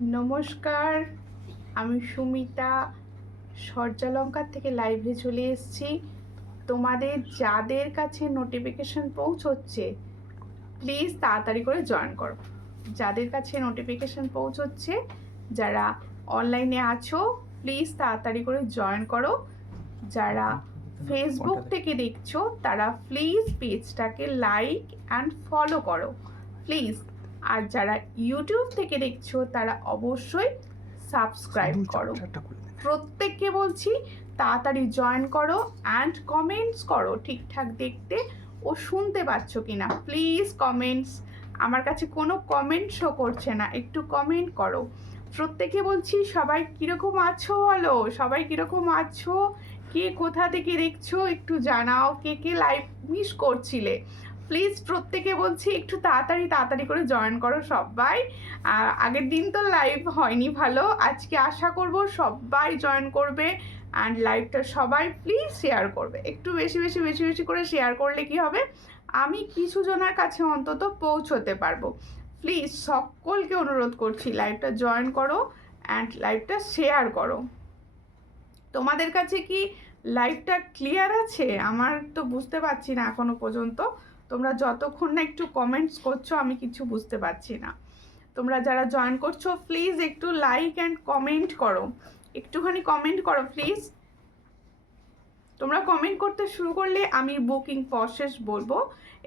নমস্কার, আমি সুমিতা সূর্যালঙ্কার থেকে লাইভে চলে এসেছি। তোমাদের যাদের কাছে নোটিফিকেশন পৌঁছচ্ছে প্লিজ তাড়াতাড়ি করে জয়েন করো। যাদের কাছে নোটিফিকেশন পৌঁছচ্ছে, যারা অনলাইনে আছো প্লিজ তাড়াতাড়ি করে জয়েন করো। যারা ফেসবুক থেকে দেখছো তারা প্লিজ পেজটাকে লাইক অ্যান্ড ফলো করো প্লিজ। আর যারা ইউটিউব থেকে দেখছো তারা অবশ্যই সাবস্ক্রাইব করো। প্রত্যেককে বলছি তাড়াতাড়ি জয়েন করো অ্যান্ড কমেন্টস করো ঠিকঠাক দেখতে ও শুনতে পাচ্ছ কিনা। প্লিজ কমেন্টস, আমার কাছে কোনো কমেন্ট শো করছে না, একটু কমেন্ট করো। প্রত্যেকে বলছি সবাই কীরকম আছো বলো, সবাই কীরকম আছো, কে কোথা থেকে দেখছো একটু জানাও, কে কে লাইভ মিস করছিলে। প্লিজ প্রত্যেকে বলছি একটু তাড়াতাড়ি করে জয়েন করো সবাই। আগের দিন তো লাইভ হয়নি ভালো, আজকে আশা করব সবাই জয়েন করবে অ্যান্ড লাইভটা সবাই প্লিজ শেয়ার করবে। একটু বেশি করে শেয়ার করলে কি হবে, আমি কিছু জনের কাছে অন্তত পৌঁছতে পারবো। প্লিজ সকলকে অনুরোধ করছি লাইভটা জয়েন করো অ্যান্ড লাইভটা শেয়ার করো। তোমাদের কাছে কি লাইভটা ক্লিয়ার আছে? আমার তো বুঝতে পারছি না এখনো পর্যন্ত। তোমরা যতক্ষণ না একটু কমেন্টস করছো আমি কিছু বুঝতে পারছি না। তোমরা যারা জয়েন করছো প্লিজ একটু লাইক অ্যান্ড কমেন্ট করো, একটুখানি কমেন্ট করো প্লিজ। তোমরা কমেন্ট করতে শুরু করলে আমি বুকিং প্রসেস বলবো,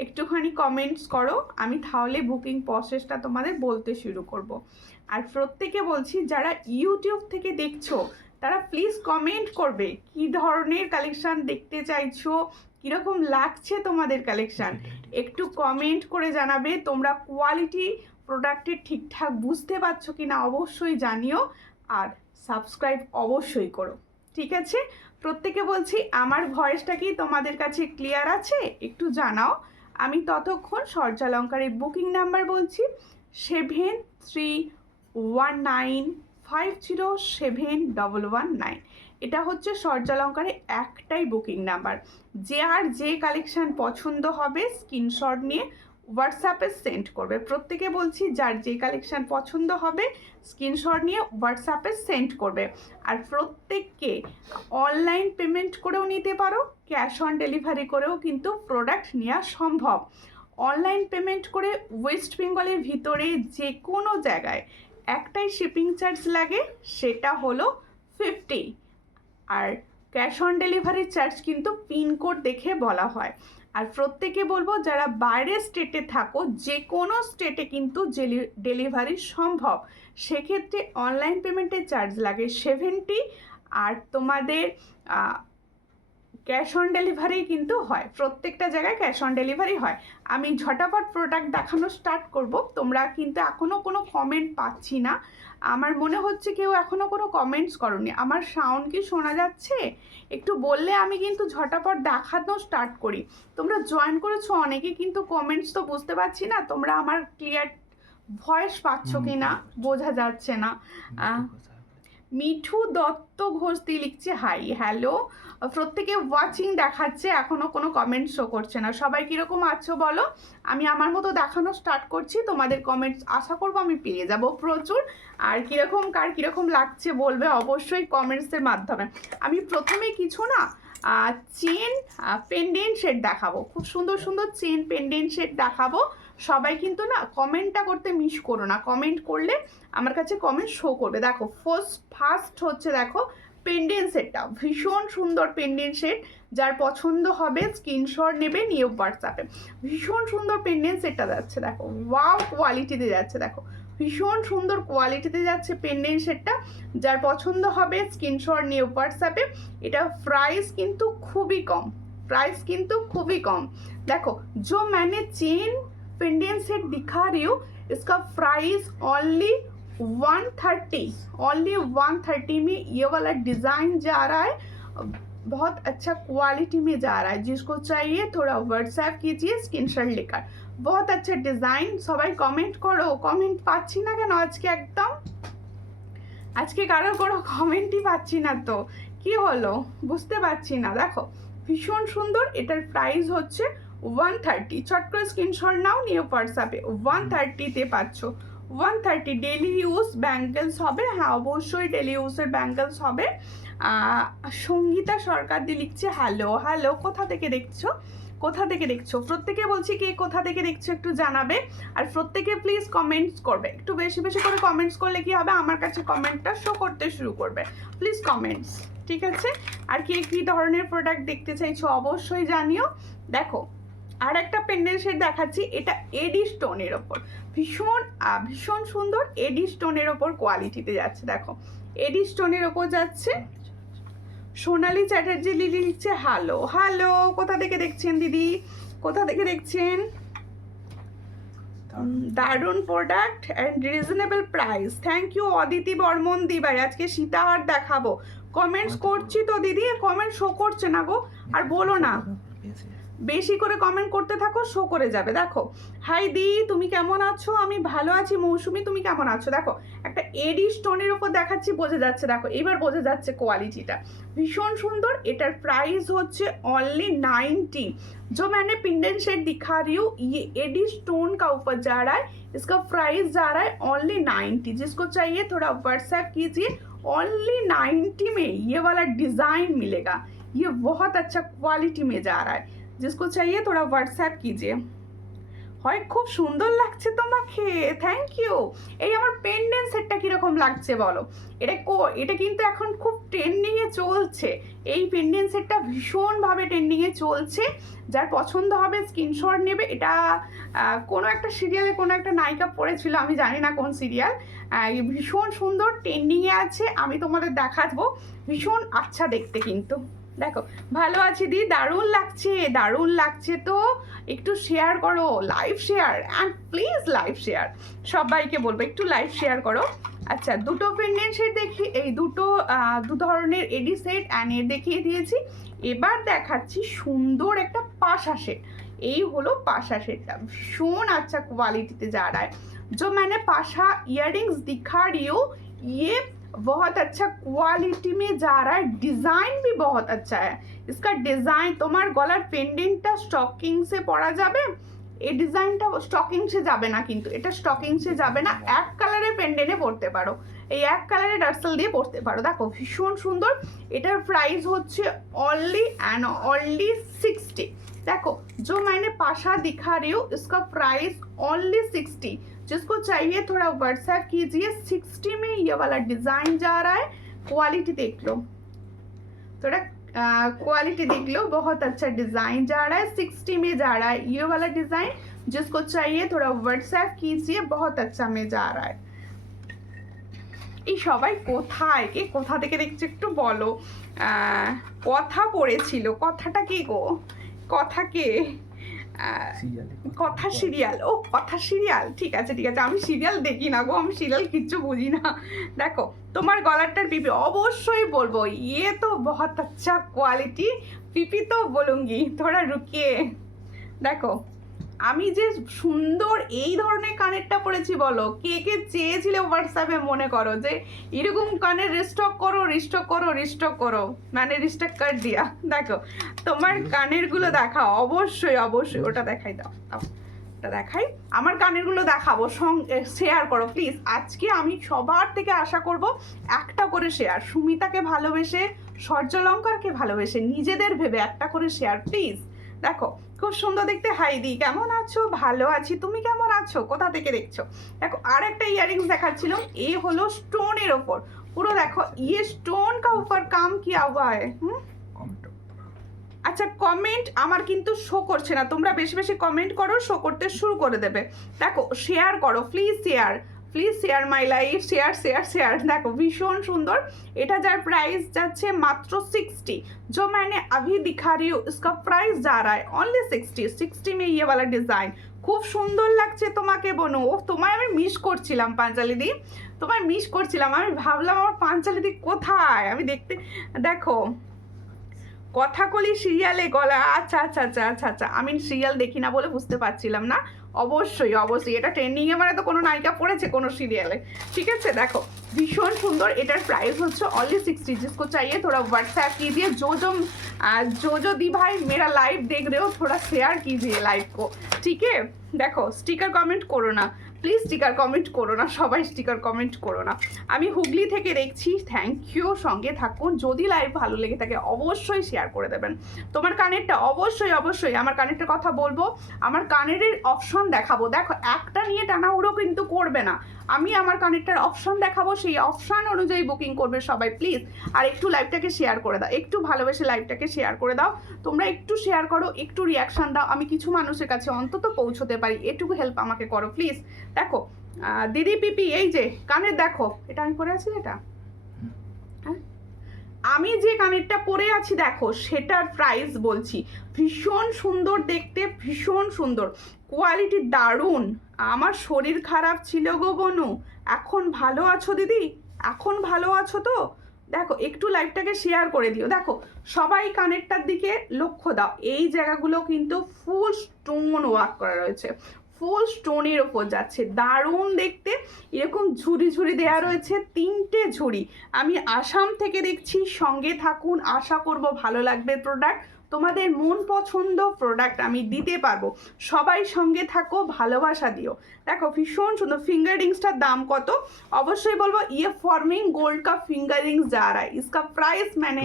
একটুখানি কমেন্টস করো, আমি তাহলে বুকিং প্রসেসটা তোমাদের বলতে শুরু করব। আর প্রত্যেকে বলছি যারা ইউটিউব থেকে দেখছো তারা প্লিজ কমেন্ট করবে কি ধরনের কালেকশান দেখতে চাইছো, কীরকম লাগছে তোমাদের কালেকশান, একটু কমেন্ট করে জানাবে। তোমরা কোয়ালিটি প্রোডাক্টের ঠিকঠাক বুঝতে পারছো কি না অবশ্যই জানিও, আর সাবস্ক্রাইব অবশ্যই করো, ঠিক আছে? প্রত্যেকে বলছি আমার ভয়েসটা কি তোমাদের কাছে ক্লিয়ার আছে একটু জানাও। আমি ততক্ষণ সূর্যালঙ্কারের বুকিং নাম্বার বলছি 7319507119। এটা হচ্ছে সূর্যালঙ্কারের একটাই বুকিং নাম্বার। যে কালেকশান পছন্দ হবে স্ক্রিনশট নিয়ে হোয়াটসঅ্যাপে সেন্ড করবে। প্রত্যেকে বলছি যার যে কালেকশান পছন্দ হবে স্ক্রিনশট নিয়ে হোয়াটসঅ্যাপে সেন্ড করবে। আর প্রত্যেককে অনলাইন পেমেন্ট করেও নিতে পারো, ক্যাশ অন ডেলিভারি করেও কিন্তু প্রোডাক্ট নেওয়া সম্ভব। অনলাইন পেমেন্ট করে ওয়েস্ট বেঙ্গলের ভিতরে যে কোনো জায়গায় একটাই শিপিং চার্জ লাগে, সেটা হলো 50। আর ক্যাশ অন ডেলিভারির চার্জ কিন্তু পিনকোড দেখে বলা হয়। আর প্রত্যেকে বলবো যারা বাইরের স্টেটে থাকো যে কোনো স্টেটে কিন্তু ডেলিভারি সম্ভব, সেক্ষেত্রে অনলাইন পেমেন্টের চার্জ লাগে 70। আর তোমাদের ক্যাশ অন ডেলিভারি কিন্তু হয়, প্রত্যেকটা জায়গায় ক্যাশ অন ডেলিভারি হয়। আমি ঝটাপট প্রোডাক্ট দেখানো স্টার্ট করব। তোমরা কিন্তু এখনও কোনো কমেন্ট পাচ্ছি না, আমার মনে হচ্ছে কেউ এখনও কোনো কমেন্টস করোনি। আমার সাউন্ড কি শোনা যাচ্ছে একটু বললে আমি কিন্তু ঝটাপট দেখানো স্টার্ট করি। তোমরা জয়েন করেছো অনেকে, কিন্তু কমেন্টস তো বুঝতে পারছি না তোমরা আমার ক্লিয়ার ভয়েস পাচ্ছ কি না বোঝা যাচ্ছে না। মিঠু দত্ত ঘোষদি লিখছে হাই হ্যালো। প্রত্যেকে ওয়াচিং দেখাচ্ছে, এখনও কোনো কমেন্ট শো করছে না। সবাই কীরকম আছো বলো, আমি আমার মতো দেখানো স্টার্ট করছি, তোমাদের কমেন্টস আশা করবো আমি পেয়ে যাব প্রচুর। আর কীরকম কার কীরকম লাগছে বলবে অবশ্যই কমেন্টসের মাধ্যমে। আমি প্রথমে কিছু না চেন পেন্ডেন্ট সেট দেখাবো, খুব সুন্দর সুন্দর চেন পেন্ডেন্ট সেট দেখাবো। সবাই কিন্তু না কমেন্টটা করতে মিস করো না, কমেন্ট করলে আমার কাছে কমেন্ট শো করবে। দেখো ফার্স্ট হচ্ছে দেখো পেন্ডেন্ট সেটটা, ভীষণ সুন্দর পেন্ডেন্ট সেট। যার পছন্দ হবে স্ক্রিনশট নেবে নিয়ে হোয়াটসঅ্যাপে। ভীষণ সুন্দর পেন্ডেন্ট সেটটা যাচ্ছে দেখো, ওয়াও কোয়ালিটিতে যাচ্ছে দেখো, ভীষণ সুন্দর কোয়ালিটিতে যাচ্ছে পেন্ডেন্ট সেটটা। যার পছন্দ হবে স্ক্রিনশট নিয়ে হোয়াটসঅ্যাপে। এটা প্রাইস কিন্তু খুবই কম, प्राइस কিন্তু খুবই কম। देखो जो मैंने चेन पेंडेंट सेट दिखा रही हूँ इसका प्राइस ओनली 130 में ये वाला डिज़ाइन जा रहा है, बहुत अच्छा क्वालिटी में जा रहा है। जिसको चाहिए थोड़ा व्हाट्सएप कीजिए स्क्रीनशॉट लेकर। बहुत अच्छा डिज़ाइन। सबाई कमेंट करो, कमेंट पाচ্ছি না কেন আজকে, একদম আজকে কারোর কোনো কমেন্টই পাচ্ছি না, তো কি হলো বুঝতে পারছি না। দেখো ভীষণ সুন্দর, এটার প্রাইস হচ্ছে 130। চট করে স্ক্রিনশট নাও নিয়ে হোয়াটসঅ্যাপে 130তে পাচ্ছ। 130 ডেলি ইউজ ব্যাঙ্গেলস হবে, হ্যাঁ অবশ্যই ডেলি ইউজের ব্যাঙ্গেলস হবে। সঙ্গীতা সরকার দিয়ে লিখছে হ্যালো হ্যালো, কোথা থেকে দেখছো, কোথা থেকে দেখছো, প্রত্যেকে বলছি কে কোথা থেকে দেখছো একটু জানাবে। আর প্রত্যেকে প্লিজ কমেন্টস করবে, একটু বেশি বেশি করে কমেন্টস করলে কি হবে, আমার কাছে কমেন্টটা শো করতে শুরু করবে। প্লিজ কমেন্টস, ঠিক আছে। আর কে কী ধরনের প্রোডাক্ট দেখতে চাইছো অবশ্যই জানিও। দেখো আর একটা পেন্ডেন্ট সেট দেখাচ্ছি, এটা এডি স্টোনের ওপর, ভীষণ ভীষণ সুন্দর এডি স্টোনের ওপর কোয়ালিটিতে যাচ্ছে। দেখো এডি স্টোনের ওপর যাচ্ছে। সোনালী চ্যাটার্জি দিদি লিখছে হ্যালো হ্যালো, কোথা থেকে দেখছেন দিদি, কোথা থেকে দেখছেন। দারুণ product and reasonable price, thank you Aditi Barman দি ভাই। আজকে সীতাহার দেখাবো, কমেন্টস করছি তো দিদি, কমেন্ট শো করছে না গো, আর বলো না, বেশি করে কমেন্ট করতে থাকো, শো করে যাবে। দেখো হাই দি, তুমি কেমন আছো, আমি ভালো আছি। মৌসুমি তুমি কেমন আছো। দেখো একটা এডি স্টোনের উপর দেখাচ্ছি, বোঝা যাচ্ছে, দেখো এবার বোঝা যাচ্ছে কোয়ালিটিটা ভীষণ সুন্দর। এটার প্রাইস হচ্ছে অনলি 90। जो मैंने पेंडेंट सेट दिखा रही हूँ ये एडी स्टोन का ऊपर जा रहा है, इसका प्राइस जा रहा है ओनली 90। जिसको चाहिए थोड़ा व्हाट्सएप कीजिए, ओनली 90 में ये वाला डिज़ाइन मिलेगा, ये बहुत अच्छा क्वालिटी में जा रहा है। जिसको चाहिए थोड़ा व्हाट्सएप कीजिए। হয় খুব সুন্দর লাগছে তোমাকে, থ্যাংক ইউ। এই আমার পেন্ডেন্ট সেটটা কীরকম লাগছে বলো, এটা কিন্তু এখন খুব ট্রেন্ডিংয়ে চলছে, এই পেন্ডেন্ট সেটটা ভীষণভাবে ট্রেন্ডিংয়ে চলছে। যার পছন্দ হবে স্ক্রিনশট নেবে। এটা কোনো একটা সিরিয়ালে কোনো একটা নায়িকা পড়েছিল, আমি জানি না কোন সিরিয়াল, ভীষণ সুন্দর ট্রেন্ডিংয়ে আছে, আমি তোমাদের দেখাবো, ভীষণ আচ্ছা দেখতে কিন্তু। দেখো ভালো আছি দি, দারুণ লাগছে, দারুণ লাগছে তো একটু শেয়ার করো, live share, and please live share, সবাইকে বলবো একটু লাইভ শেয়ার করো। আচ্ছা দুটো পেন্ডেন্ট সেট দেখি, এই দুটো দু ধরনের এডি সেট অ্যান্ড এর দেখিয়ে দিয়েছি। এবার দেখাচ্ছি সুন্দর একটা পাশা সেট। এই হলো পাশা সেটটা, ভীষণ আচ্ছা কোয়ালিটিতে যা रहा है। जो मैंने पाशा इयररिंग्स दिखा रही हूँ ये बहुत अच्छा क्वालिटी में जा रहा है, डिज़ाइन भी बहुत अच्छा है। इसका डिज़ाइन তোমার গলার পেন্ডেন্টটা স্টকিং সে পরা যাবে, এই ডিজাইনটা স্টকিং সে যাবে না, কিন্তু এটা স্টকিং সে যাবে না, এক কালারের পেন্ডেন্টে পরতে পারো, এই এক কালারের টার্সেল দিয়ে পরতে পারো। দেখো ভীষণ সুন্দর। এটার প্রাইস হচ্ছে অনলি অ্যান্ড অনলি 60। देखो जो मैंने पाशा दिखा रही हूँ इसका प्राइस ओनली 60। जिसको चाहिए थोड़ा व्हाट्सएप कीजिए। 60 में ये वाला डिज़ाइन जा रहा है, क्वालिटी देख लो, थोड़ा क्वालिटी देख लो, बहुत अच्छा डिज़ाइन जा रहा है, 60 में जा रहा है ये वाला डिज़ाइन। जिसको चाहिए थोड़ा व्हाट्सएप कीजिए, बहुत अच्छा में जा रहा है। এই সবাই কোথায়, কে কোথা থেকে দেখছে একটু বলো। কথা পড়েছিল, কথাটা কি গো, কথা কে, কথা সিরিয়াল, ও কথা সিরিয়াল, ঠিক আছে ঠিক আছে, আমি সিরিয়াল দেখি না গো, আমি সিরিয়াল কিচ্ছু বুঝি না। দেখো তোমার গলারটার পিপি অবশ্যই বলবো, ইয়ে তো বহুত আচ্ছা কোয়ালিটি, পিপি তো বলুঙ্গি, থোড়া রুকিয়ে। দেখো আমি যে সুন্দর এই ধরনের কানেরটা পরেছি বলো, কে কে চেয়েছিলে হোয়াটসঅ্যাপে মনে করো যে এরকম কানের রিস্টক করো রিস্টক করো রিস্টক করো, মানে রিস্টক কার দিয়া। দেখো তোমার কানেরগুলো দেখাও, অবশ্যই অবশ্যই, ওটা দেখাই দাও, ওটা দেখাই, আমার কানেরগুলো দেখাবো, শেয়ার করো প্লিজ। আজকে আমি সবার থেকে আশা করব একটা করে শেয়ার, সুমিতাকে ভালোবেসে, সূর্যালঙ্কারকে ভালোবেসে, নিজেদের ভেবে একটা করে শেয়ার প্লিজ। দেখো খুব সুন্দর দেখতে। হাইদি কেমন আছো, ভালো আছি, তুমি কেমন আছো, কোথা থেকে দেখছো। দেখো আর একটা ইয়ারিংস দেখাচ্ছিলাম, এই হলো স্টোনের ওপর পুরো, দেখো ইয়ে স্টোন কা উপর কাম কিয়া হুয়া है। আচ্ছা কমেন্ট আমার কিন্তু শো করছে না, তোমরা বেশি বেশি কমেন্ট করো, শো করতে শুরু করে দেবে। দেখো শেয়ার করো please, share please, share my life, share share share. দেখো ভীষণ সুন্দর, এটা যার প্রাইস যাচ্ছে মাত্র 60। जो मैंने अभी दिखा रही हूँ इसका प्राइस जा रहा है ओनली 60। 60 में ये वाला डिज़ाइन খুব সুন্দর লাগছে তোমাকে বনু। ও তোমায় আমি মিস করছিলাম পাঞ্চালি দি, তোমায় মিস করছিলাম, আমি ভাবলাম আমার পাঞ্চালি দি কোথায়, আমি দেখতে। দেখো কথাকলি সিরিয়ালে গলা, আচ্ছা আচ্ছা আচ্ছা আচ্ছা আচ্ছা, আমি সিরিয়াল দেখি না বলে বুঝতে পারছিলাম না। অবশ্যই অবশ্যই এটা ট্রেন্ডিংয়ে, মানে তো কোনো নায়িকা পড়েছে কোনো সিরিয়ালে, ঠিক আছে। দেখো ভীষণ সুন্দর, এটার প্রাইস হচ্ছে অনলি 60। जिसको चाहिए थोड़ा व्हाट्सएप कीजिए। जो दी भाई मेरा लाइव देख रहे हो थोड़ा शेयर कीजिए लाइव को, ठीक है। দেখো স্টিকার কমেন্ট করো না প্লিজ, স্টিকার কমেন্ট করো না, সবাই স্টিকার কমেন্ট করো না। আমি হুগলি থেকে দেখছি, থ্যাংক ইউ, সঙ্গে থাকুন। যদি লাইভ ভালো লেগে থাকে অবশ্যই শেয়ার করে দেবেন। তোমার কানেরটা অবশ্যই অবশ্যই, আমার কানেরটার কথা বলবো, আমার কানের অপশন দেখাবো। দেখো একটা নিয়ে টানাহুড়ো কিন্তু করবে না, আমি আমার কানেরটার অপশন দেখাবো, সেই অপশন অনুযায়ী বুকিং করবে সবাই প্লিজ। আর একটু লাইভটাকে শেয়ার করে দাও, একটু ভালোবেসে লাইভটাকে শেয়ার করে দাও। তোমরা একটু শেয়ার করো, একটু রিয়াকশান দাও, আমি কিছু মানুষের কাছে অন্তত পৌঁছতে পারি, এটুকু হেল্প আমাকে করো প্লিজ। দেখো দিদি পিপি, এই যে কানের দেখো, এটা আমি পরে আছি, এটা হ্যাঁ আমি যে কানেরটা পরে আছি দেখো, সেটার প্রাইস বলছি, ভীষণ সুন্দর দেখতে, ভীষণ সুন্দর কোয়ালিটি, দারুণ। আমার শরীর খারাপ ছিল গো বনু, এখন ভালো আছো দিদি? এখন ভালো আছো তো? দেখো একটু লাইভটাকে শেয়ার করে দিও। দেখো সবাই কানেরটার দিকে লক্ষ্য দাও, এই জায়গাগুলো কিন্তু ফুল স্টোন ওয়ার্ক করা রয়েছে, ফুল স্টোনের ওপর যাচ্ছে, দারুণ দেখতে। এরকম ঝুড়ি ঝুড়ি দেওয়া রয়েছে, 3টে ঝুড়ি। আমি আসাম থেকে দেখছি, সঙ্গে থাকুন, আশা করব ভালো লাগবে প্রোডাক্ট, তোমাদের মন পছন্দ প্রোডাক্ট আমি দিতে পারবো। সবাই সঙ্গে থাকো, ভালোবাসা দিও। দেখো ভীষণ সুন্দর। ফিঙ্গার रिंग्सটার দাম কত অবশ্যই বলবো। ये फॉर्मिंग गोल्ड का फिंगर रिंग्स जा रहा है, इसका प्राइस मैंने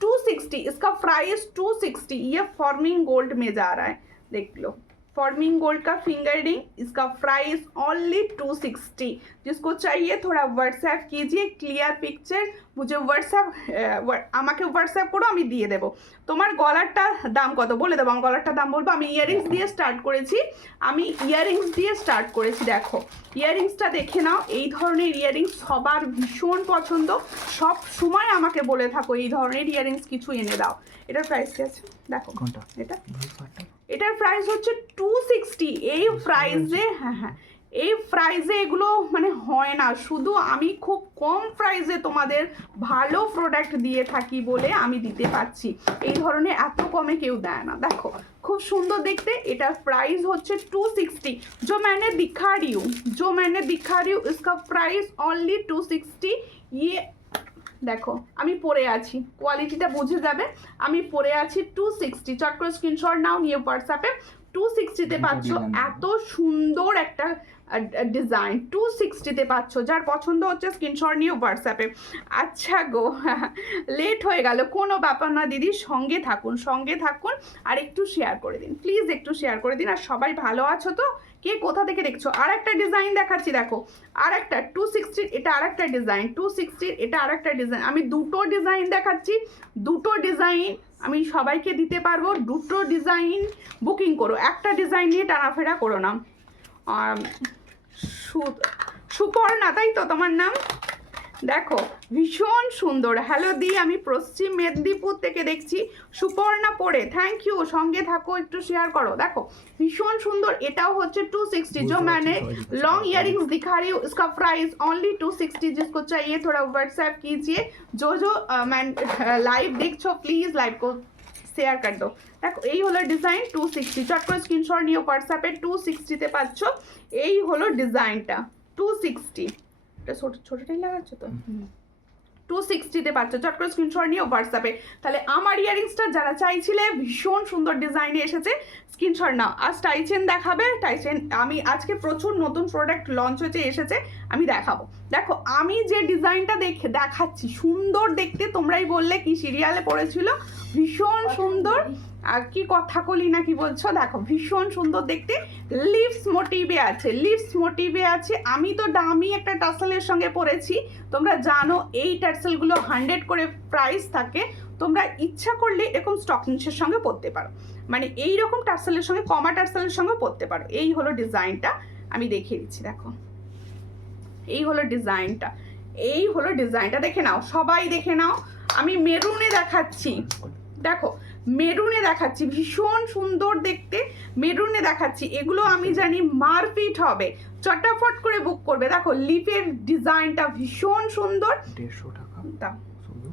260, इसका प्राइस 260, ये फॉर्मिंग गोल्ड में जा रहा है, देख लो। फॉर्मिंग गोल्ड का फिंगर रिंग, इसका प्राइस ओनली 260। जिसको चाहिए थोड़ा व्हाट्सएप कीजिए, क्लियर पिक्चर मुझे व्हाट्सएप, আমাকে হোয়াটসঅ্যাপ করো, আমি দিয়ে দেবো। তোমার গলারটার দাম কত বলে দেবো, আমার গলারটার দাম বলবো। আমি ইয়াররিংস দিয়ে স্টার্ট করেছি, দেখো ইয়াররিংসটা দেখে নাও। এই ধরনের ইয়াররিংস সবার ভীষণ পছন্দ, সব সময় আমাকে বলে থাকো এই ধরনের ইয়াররিংস কিছু এনে দাও। এটার প্রাইস কি আছে দেখো, এটার প্রাইস হচ্ছে 260। এই প্রাইসে, হ্যাঁ এই প্রাইসে এগুলো মানে হয় না, শুধু আমি খুব কম প্রাইসে তোমাদের ভালো প্রোডাক্ট দিয়ে থাকি বলে আমি দিতে পারছি, এই ধরনের এত কমে কেউ দেয় না। দেখো খুব সুন্দর দেখতে, এটার প্রাইস হচ্ছে 260। जो मैंने दिखा रही हूँ इसका प्राइस ओनली 260। ये দেখো আমি পরে আছি, কোয়ালিটিটা বুঝে যাবে, আমি পরে আছি 260। চট করে স্ক্রিনশট নাও, নিয়ে হোয়াটসঅ্যাপে 260-তে পাচ্ছ এত সুন্দর একটা ডিজাইন, 260-তে পাচ্ছ। যার পছন্দ হচ্ছে স্ক্রিনশট নিয়ে হোয়াটসঅ্যাপে। আচ্ছা গো লেট হয়ে গেল, কোনো ব্যাপার না দিদি, সঙ্গে থাকুন আর একটু শেয়ার করে দিন প্লিজ, একটু শেয়ার করে দিন। আর সবাই ভালো আছো তো? কে কোথা থেকে দেখছো? আর একটা ডিজাইন দেখাচ্ছি, দেখো আর একটা 260, এটা আর একটা ডিজাইন, 260, এটা আর একটা ডিজাইন। আমি দুটো ডিজাইন দেখাচ্ছি, দুটো ডিজাইন আমি সবাইকে দিতে পারবো। দুটো ডিজাইন বুকিং করো, একটা ডিজাইন নিয়ে টানাফেরা করো না। সুপর্ণা, তাই তো তোমার নাম? দেখো ভীষণ সুন্দর। হ্যালো দি, আমি পশ্চিম মেদিনীপুর থেকে দেখছি, সুপর্ণা পড়ে, থ্যাংক ইউ, সঙ্গে থাকো, একটু শেয়ার করো। দেখো ভীষণ সুন্দর, এটাও হচ্ছে 260। जो मैंने लॉन्ग इयररिंग्स दिखा रही हूँ इसका प्राइस ओनली 260। जिसको चाहिए थोड़ा व्हाट्सएप कीजिए। जो मैं लाइव देखो प्लीज लाइव को শেয়ার कर दो। দেখো এই হলো ডিজাইন 260, চট করে স্ক্রিনশট নিয়ে হোয়াটসঅ্যাপে 260-তে পাচ্ছ। এই হলো ডিজাইনটা 260, এটা ছোটটাই লাগাচ্ছ তো, 260-তে পাচ্ছ, চট করে স্ক্রিনশট নিয়ে হোয়াটসঅ্যাপে। তাহলে আমার ইয়াররিংসটা যারা চাইছিলে, ভীষণ সুন্দর ডিজাইনে এসেছে, স্ক্রিনশট নাও। আজ টাইচেন দেখাবে, টাইচেন আমি আজকে প্রচুর নতুন প্রোডাক্ট লঞ্চ হয়েছে, এসেছে, আমি দেখাবো। দেখো আমি যে ডিজাইনটা দেখাচ্ছি সুন্দর দেখতে, তোমরাই বললে কি সিরিয়ালে পড়েছিল, ভীষণ সুন্দর। আর কি কথা কলি না কি বলছো? দেখো ভীষণ সুন্দর দেখতে, লিভস মোটিভে আছে। আমি তো দামি একটা টাসেলের সঙ্গে পরেছি, তোমরা জানো এই টাসেলগুলো 100 করে প্রাইস থাকে। তোমরা ইচ্ছা করলে এরকম স্টকিংসের সঙ্গে পরতে পারো, মানে এই রকম টাসেলের সঙ্গে, কমা টাসেলের সঙ্গে পরতে পারো। এই হলো ডিজাইনটা, আমি দেখিয়ে দিচ্ছি। দেখো এই হলো ডিজাইনটা, দেখে নাও, সবাই দেখে নাও। আমি মেরুনে দেখাচ্ছি, দেখো মেরুনে দেখাচ্ছি, ভীষণ সুন্দর দেখতে, মেরুনে দেখাচ্ছি। এগুলো আমি জানি মারপিট হবে, চটাফট করে বুক করবে। দেখো লিপের ডিজাইনটা ভীষণ সুন্দর, 150 টাকা শুধু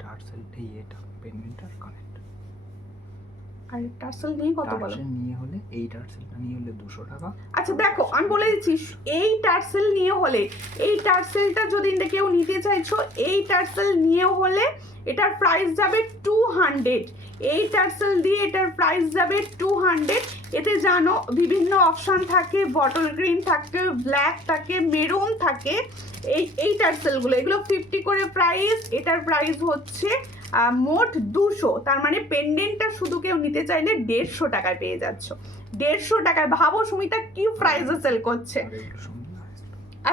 টার্সেল, এটা পেনমেন্ট আর কানেক্ট আর টার্সেল নিয়ে কত বলো? টার্সেল নিয়ে হলে এই টার্সেলটা নিয়ে হলে 200 টাকা। আচ্ছা দেখো আমি বলে দিচ্ছি, এই টার্সেল নিয়ে হলে, এই টার্সেলটা যদি কেউ নিতে চাইছো, এই টার্সেল নিয়ে হলে এটার প্রাইস যাবে 200। এই টার্সেল দিয়ে এটার প্রাইস যাবে 200। এতে জানো বিভিন্ন অপশান থাকে, বটল গ্রিন থাকে, ব্ল্যাক থাকে, মেরুন থাকে। এই টার্সেলগুলো, এগুলো 50 করে প্রাইস, এটার প্রাইস হচ্ছে মোট 200। তার মানে পেন্ডেন্টটা শুধু কেউ নিতে চাইলে 150 টাকায় পেয়ে যাচ্ছ। 150 টাকায়, ভাবো সুমিতা কি প্রাইসে সেল করছে।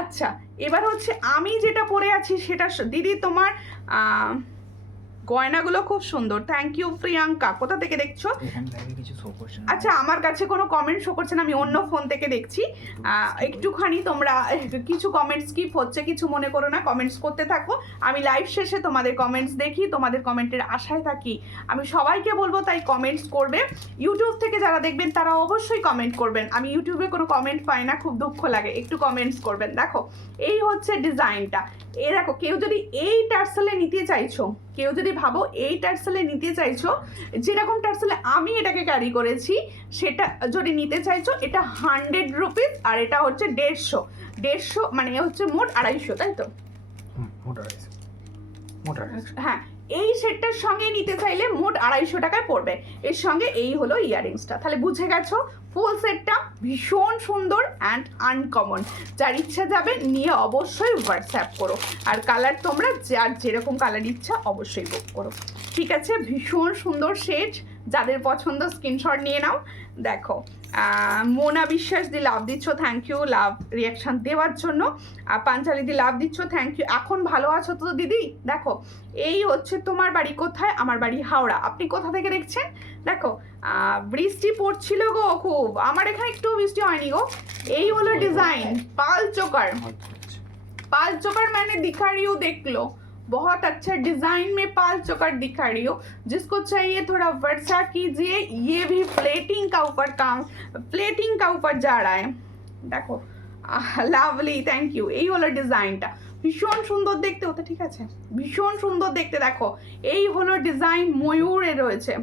আচ্ছা এবার হচ্ছে আমি যেটা পরে আছি সেটা দিদি তোমার গয়নাগুলো খুব সুন্দর। Thank you Priyanka. কোথা থেকে দেখছো? আচ্ছা আমার কাছে কোনো কমেন্ট শো করছে না, আমি অন্য ফোন থেকে দেখছি। একটুখানি তোমরা কিছু কমেন্টস স্কিপ হচ্ছে, কিছু মনে করো না, কমেন্টস করতে থাকো। আমি লাইভ শেষে তোমাদের কমেন্টস দেখি, তোমাদের কমেন্টের আশায় থাকি। আমি সবাইকে বলবো তাই কমেন্টস করবে। ইউটিউব থেকে যারা দেখবেন তারা অবশ্যই কমেন্ট করবেন। আমি ইউটিউবে কোনো কমেন্ট পাই না, খুব দুঃখ লাগে, একটু কমেন্টস করবেন। দেখো এই হচ্ছে ডিজাইনটা। এই দেখো, কেউ যদি এই টার্সেলে নিতে চাইছো, কেউ যদি ভাবো এই টার্সেলে নিতে চাইছো, যেরকম টার্সেলে আমি এটাকে ক্যারি করেছি সেটা যদি নিতে চাইছো, এটা 100 রুপিস আর এটা হচ্ছে 150 মানে হচ্ছে মোট 250, তাই তো? হ্যাঁ, এই সেটটার সঙ্গে নিতে চাইলে মোট 250 টাকায় পড়বে। এর সঙ্গে এই হলো ইয়াররিংসটা। তাহলে বুঝে গেছো ফুল সেটটা ভীষণ সুন্দর অ্যান্ড আনকমন। যার ইচ্ছা যাবে নিয়ে অবশ্যই হোয়াটসঅ্যাপ করো। আর কালার তোমরা যার যেরকম কালার ইচ্ছা অবশ্যই বুক করো। ঠিক আছে, ভীষণ সুন্দর সেট। যাদের পছন্দ স্ক্রিনশট নিয়ে নাও। দেখো মোনা বিশ্বাস দি লাভ দিচ্ছ, থ্যাংক ইউ লাভ রিয়াকশান দেওয়ার জন্য। পাঞ্চালি দি লাভ দিচ্ছ, থ্যাংক ইউ। এখন ভালো আছো তো দিদি? দেখো এই হচ্ছে তোমার বাড়ি কোথায়? আমার বাড়ি হাওড়া। আপনি কোথা থেকে দেখছেন? দেখো বৃষ্টি পড়ছিল গো খুব, আমার এখানে একটু বৃষ্টি হয়নি গো। এই হলো ডিজাইন পাল চোকার। पाल चोकर मैंने दिखा रही हूँ, देख लो, बहुत अच्छा डिजाइन में पाल चोकर दिखा रही हूँ। जिसको चाहिए थोड़ा व्हाट्सएप कीजिए। ये भी प्लेटिंग का ऊपर काम, प्लेटिंग का ऊपर जा रहा है। देखो লাভলি, থ্যাংক ইউ। এই হলো ডিজাইনটা, ভীষণ সুন্দর দেখতে হতে, ঠিক আছে, ভীষণ সুন্দর দেখতে। দেখো এই হলো ডিজাইন, ময়ূরে রয়েছে,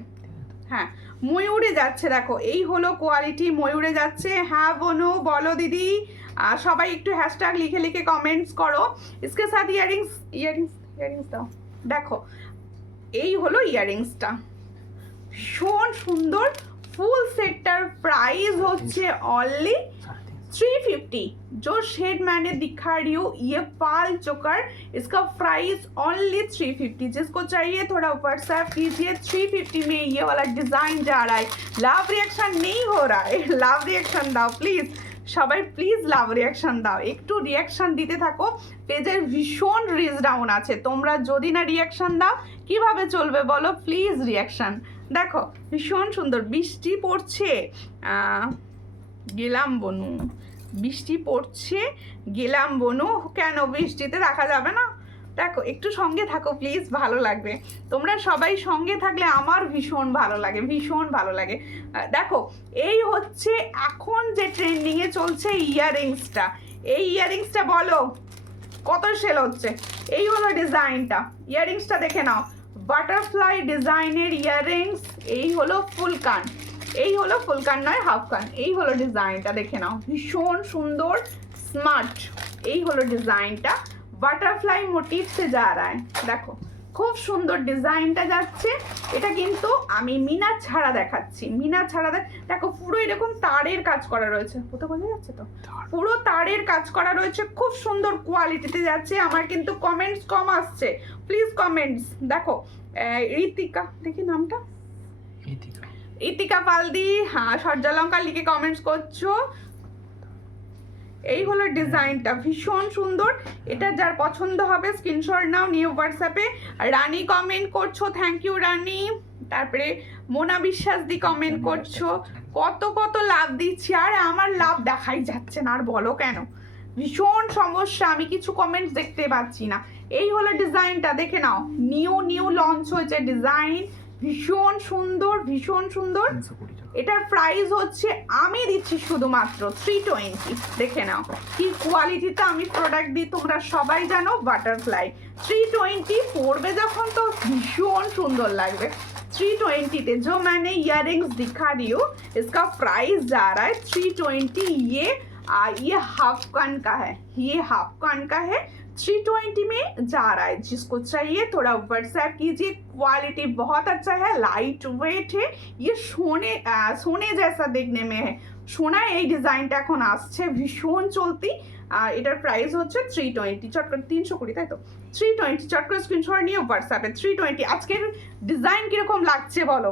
হ্যাঁ ময়ূরে যাচ্ছে। দেখো এই হলো কোয়ালিটি, ময়ূরে যাচ্ছে। হ্যাঁ বনু বলো দিদি, সবাই একটু হ্যাশট্যাগ লিখে লিখে কমেন্টস করো। इसके साथ ইয়ারিংস দাও। দেখো এই হলো ইয়ারিংসটা, ভীষণ সুন্দর। ফুল সেটটার প্রাইস হচ্ছে অনলি 350। जो शेड मैंने दिखा रही हूँ ये पाल चोकर, इसका प्राइस ओनली 350। जिसको चाहिए थोड़ा व्हाट्सएप कीजिए। 350 में ये वाला डिजाइन जा रहा है। लाभ रिएक्शन नहीं हो रहा है, लाभ रिएक्शन दाओ प्लिज, সবাই প্লিজ লাভ রিয়াকশন দাও, একটু রিয়াকশন দিতে থাকো। পেজের ভীষণ রিচ ডাউন আছে, তোমরা যদি না রিয়াকশন দাও কিভাবে চলবে বলো? Please reaction. দেখো ভীষণ সুন্দর, বৃষ্টি পড়ছে, গেলাম বনু, বৃষ্টি পড়ছে গেলাম বনু। কেন বৃষ্টিতে রাখা যাবে না? দেখো একটু সঙ্গে থাকো প্লিজ, ভালো লাগবে। তোমরা সবাই সঙ্গে থাকলে আমার ভীষণ ভালো লাগে, ভীষণ ভালো লাগে। দেখো এই হচ্ছে এখন যে ট্রেন্ডিংয়ে চলছে ইয়াররিংসটা। এই ইয়াররিংসটা বলো কত সেল হচ্ছে? এই হলো ডিজাইনটা, ইয়াররিংসটা দেখে নাও, বাটারফ্লাই ডিজাইনের ইয়াররিংস। এই হলো ফুল কান, এই হলো ফুল কান নয় হাফ কান। এই হলো ডিজাইনটা দেখে নাও, ভীষণ সুন্দর স্মার্ট। এই হলো ডিজাইনটা, বাটারফ্লাই মোটিভ সে যা রা হ্যায়। দেখো খুব সুন্দর ডিজাইনটা যাচ্ছে। এটা কিন্তু আমি মিনা ছাড়া দেখাচ্ছি, মিনা ছাড়া। দেখো পুরো এরকম তারের কাজ করা রয়েছে, কোথাও বোঝা যাচ্ছে তো? পুরো তারের কাজ করা রয়েছে, খুব সুন্দর কোয়ালিটিতে যাচ্ছে। আমার কিন্তু কমেন্টস কম আসছে, প্লিজ কমেন্টস। দেখো ঋতিকা, দেখি নামটা, ঋতিকা পালদি, হ্যাঁ সূর্যালঙ্কার লিখে কমেন্টস করছো। এই হলো ডিজাইনটা, ভীষণ সুন্দর। এটা যার পছন্দ হবে স্ক্রিনশট নাও, নিউ হোয়াটসঅ্যাপে। রানী কমেন্ট করছো, থ্যাংক ইউ রানী। তারপরে মোনা বিশ্বাস দি কমেন্ট করছো, কত কত লাভ দিচ্ছি, আর আমার লাভ দেখাই যাচ্ছে না, আর বলো কেন? ভীষণ সমস্যা, আমি কিছু কমেন্টস দেখতে পাচ্ছি না। এই হলো ডিজাইনটা দেখে নাও, নিউ লঞ্চ হয়েছে ডিজাইন, ভীষণ সুন্দর, ভীষণ সুন্দর। এটার প্রাইস হচ্ছে আমি দিচ্ছি শুধুমাত্র 320। দেখে নাও কি কোয়ালিটিতে আমি প্রোডাক্ট দিই, তোমরা সবাই জানো বাটারফ্লাই। 320 পড়বে যখন তো ভীষণ সুন্দর লাগবে। 320 जो मैंने इयररिंग्स दिखा रही हूँ इसका प्राइस जा रहा है 320। ये हाफ कान का है, ये हाफ कान का है, 320 में जा रहा है। जिसको चाहिए थोड़ा व्हाट्सएप कीजिए। क्वालिटी बहुत अच्छा है, लाइट वेट है, ये সোনে जैसा देखने में है। সোনায় এই ডিজাইনটা এখন আসছে, ভীষণ চলতি। এটার প্রাইস হচ্ছে 320, চট করে 320 তাই তো, 320। চট করে স্ক্রিনশট নিয়ে হোয়াটসঅ্যাপে 320। আজকের ডিজাইন কিরকম লাগছে বলো,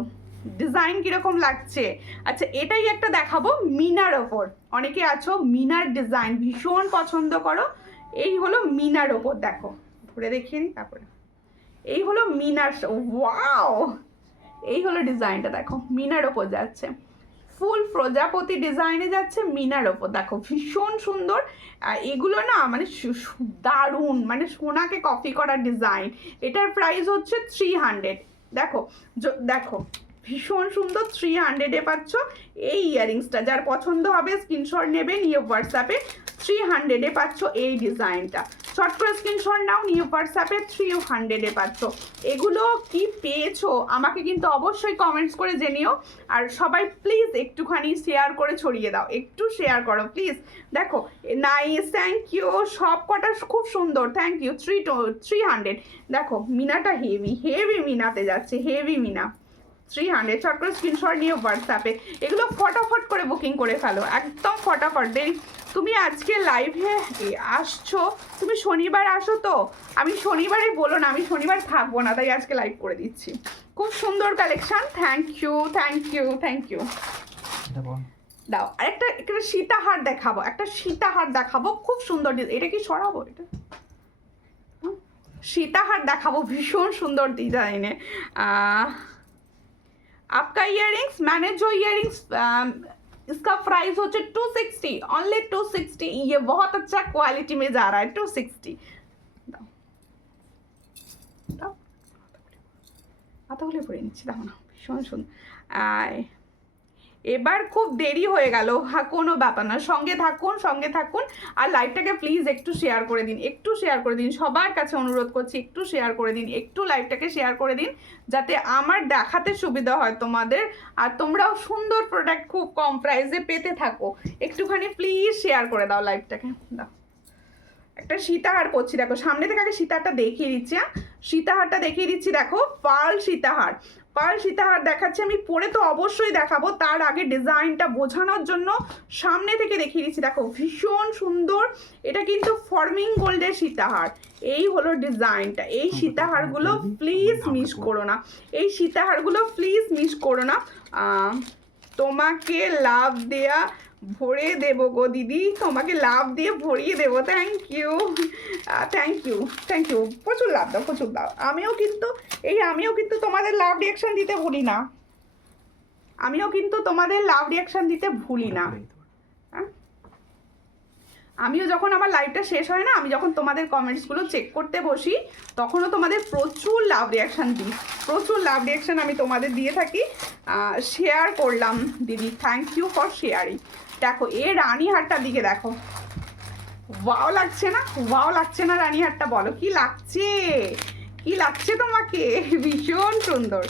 ডিজাইন কিরকম লাগছে? আচ্ছা এটাই একটা দেখাবো মিনার ওপর। অনেকে আছো মিনার ডিজাইন ভীষণ পছন্দ করো। এই হলো মিনার ওপর, দেখো ধরে দেখিয়ে দিই তারপরে। এই হলো মিনার, ওয়াও এই হলো ডিজাইনটা, দেখো মিনার ওপর যাচ্ছে, ফুল প্রজাপতি ডিজাইনে যাচ্ছে মিনার ওপর, দেখো ভীষণ সুন্দর। এগুলো না মানে দারুণ, মানে সোনাকে কপি করা ডিজাইন। এটার প্রাইস হচ্ছে 300। দেখো দেখো ভীষণ সুন্দর, 300-এ পাচ্ছ এই ইয়াররিংসটা। যার পছন্দ হবে স্ক্রিনশট নেবে, নিয়ে হোয়াটসঅ্যাপে 300-এ পাচ্ছ এই ডিজাইনটা। শর্ট করে স্ক্রিনশট নাও, নিয়ে হোয়াটসঅ্যাপে 300-এ পাচ্ছ। এগুলো কি পেয়েছো আমাকে কিন্তু অবশ্যই কমেন্টস করে জানিও। আর সবাই প্লিজ একটুখানি শেয়ার করে ছড়িয়ে দাও, একটু শেয়ার করো প্লিজ। দেখো নাইস, থ্যাংক ইউ, সব কটা খুব সুন্দর, থ্যাংক ইউ। 300। দেখো মিনাটা হেভি হেভি মিনাতে যাচ্ছে, হেভি মিনা 300। চট করে স্ক্রিনশট নিয়ে হোয়াটসঅ্যাপে। এগুলো ফটাফট করে বুকিং করে ফেলো, একদম ফটাফট। দেরি, তুমি আজকে লাইভে আসছো, তুমি শনিবার আসো তো? আমি শনিবারে বলো না, আমি শনিবার থাকবো না, তাই আজকে লাইভ করে দিচ্ছি। খুব সুন্দর collection, thank you thank you thank you. দাও আর একটা সীতাহার দেখাবো, একটা সীতাহার দেখাবো, খুব সুন্দর। এটা কি সরাবো? এটা সীতাহার দেখাবো, ভীষণ সুন্দর ডিজাইনে। आपका इयररिंग्स, मैंने जो इयररिंग्स इसका प्राइस हो 260, ओनली 260। ये बहुत अच्छा क्वालिटी में जा रहा है, 260। আতাগুলো পরে নিচ্ছি, দেখো না ভীষণ সুন্দর। এবার খুব দেরি হয়ে গেল, কোনো ব্যাপার না, সঙ্গে থাকুন সঙ্গে থাকুন। আর লাইভটাকে প্লিজ একটু শেয়ার করে দিন, একটু শেয়ার করে দিন, সবার কাছে অনুরোধ করছি একটু শেয়ার করে দিন, একটু লাইভটাকে শেয়ার করে দিন, যাতে আমার দেখাতে সুবিধা হয় তোমাদের, আর তোমরাও সুন্দর প্রোডাক্ট খুব কম প্রাইসে পেতে থাকো। একটুখানি প্লিজ শেয়ার করে দাও লাইভটাকে। দাও একটা সীতাহার করছি, দেখো সামনে থেকে আগে সীতাহারটা দেখিয়ে দিচ্ছি। সীতাহারটা দেখিয়ে দিচ্ছি, দেখো পার্ল সীতাহার, পার্ল সীতাহার দেখাচ্ছি আমি, পরে তো অবশ্যই দেখাবো, তার আগে ডিজাইনটা বোঝানোর জন্য সামনে থেকে দেখিয়ে দিচ্ছি। দেখো ভীষণ সুন্দর, এটা কিন্তু ফর্মিং গোল্ডের সীতাহার। এই হলো ডিজাইনটা। এই সীতাহারগুলো প্লিজ মিস করো না, এই সীতাহারগুলো প্লিজ মিস করো না। তোমাকে লাভ দেয়া ভরে দেবো গো দিদি, তোমাকে লাভ দিয়ে ভরিয়ে দেবো। Thank you thank you thank you, প্রচুর লাভ দাও, প্রচুর দাও। আমিও কিন্তু তোমাদের লাভ রিয়াকশান দিতে ভুলি না, আমিও কিন্তু তোমাদের লাভ রিয়াকশান দিতে ভুলি না। আমিও যখন আমার লাইভটা শেষ হয় না, আমি যখন তোমাদের কমেন্টসগুলো চেক করতে বসি, তখনও তোমাদের প্রচুর লাভ রিয়াকশান দিই, প্রচুর লাভ রিয়াকশান আমি তোমাদের দিয়ে থাকি। শেয়ার করলাম দিদি, থ্যাংক ইউ ফর শেয়ারিং। দেখো এ রানীহারটার দিকে দেখো, ওয়াও লাগছে না? ওয়াও লাগছে না রানীহারটা? বলো কি লাগছে, কি লাগছে তোমাকে? ভীষণ সুন্দর।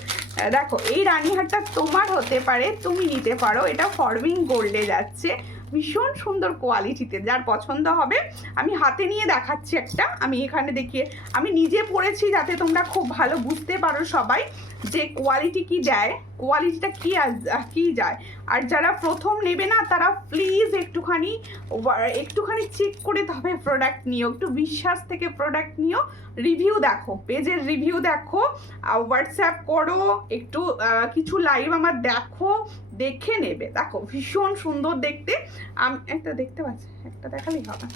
দেখো এই রানীহারটা তোমার হতে পারে, তুমি নিতে পারো। এটা ফর্মিং গোল্ডে যাচ্ছে, ভীষণ সুন্দর কোয়ালিটিতে। যার পছন্দ হবে, আমি হাতে নিয়ে দেখাচ্ছি একটা, আমি এখানে দেখিয়ে, আমি নিজে পড়েছি যাতে তোমরা খুব ভালো বুঝতে পারো সবাই যে কোয়ালিটি কি দেয়, কোয়ালিটিটা কি যায়। আর যারা প্রথম নেবে না তারা প্লিজ একটুখানি চেক করে তবে প্রোডাক্ট নিও, একটু বিশ্বাস থেকে প্রোডাক্ট নিও, রিভিউ দেখো, পেজের রিভিউ দেখো, হোয়াটসঅ্যাপ করো, একটু কিছু লাইভ আমার দেখো, দেখে নেবে। দেখো ভীষণ সুন্দর দেখতে, আমি একটা দেখতে পাচ্ছি, একটা দেখালেই হবে।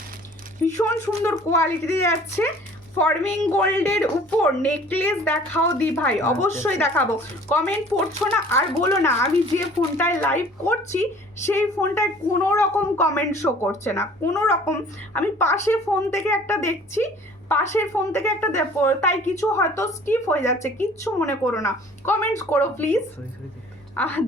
ভীষণ সুন্দর কোয়ালিটিতে যাচ্ছে, ফর্মিং গোল্ডের উপর নেকলেস দেখাও দি ভাই, অবশ্যই দেখাবো। কমেন্ট পড়ছো না আর বলো না আমি যে ফোনটায় লাইভ করছি সেই ফোনটায় কোনো রকম কমেন্ট শো করছে না, কোনো রকম। আমি পাশের ফোন থেকে একটা দেখছি, পাশের ফোন থেকে একটা তাই কিছু হয়তো স্কিপ হয়ে যাচ্ছে, কিচ্ছু মনে করো না, কমেন্টস করো প্লিজ।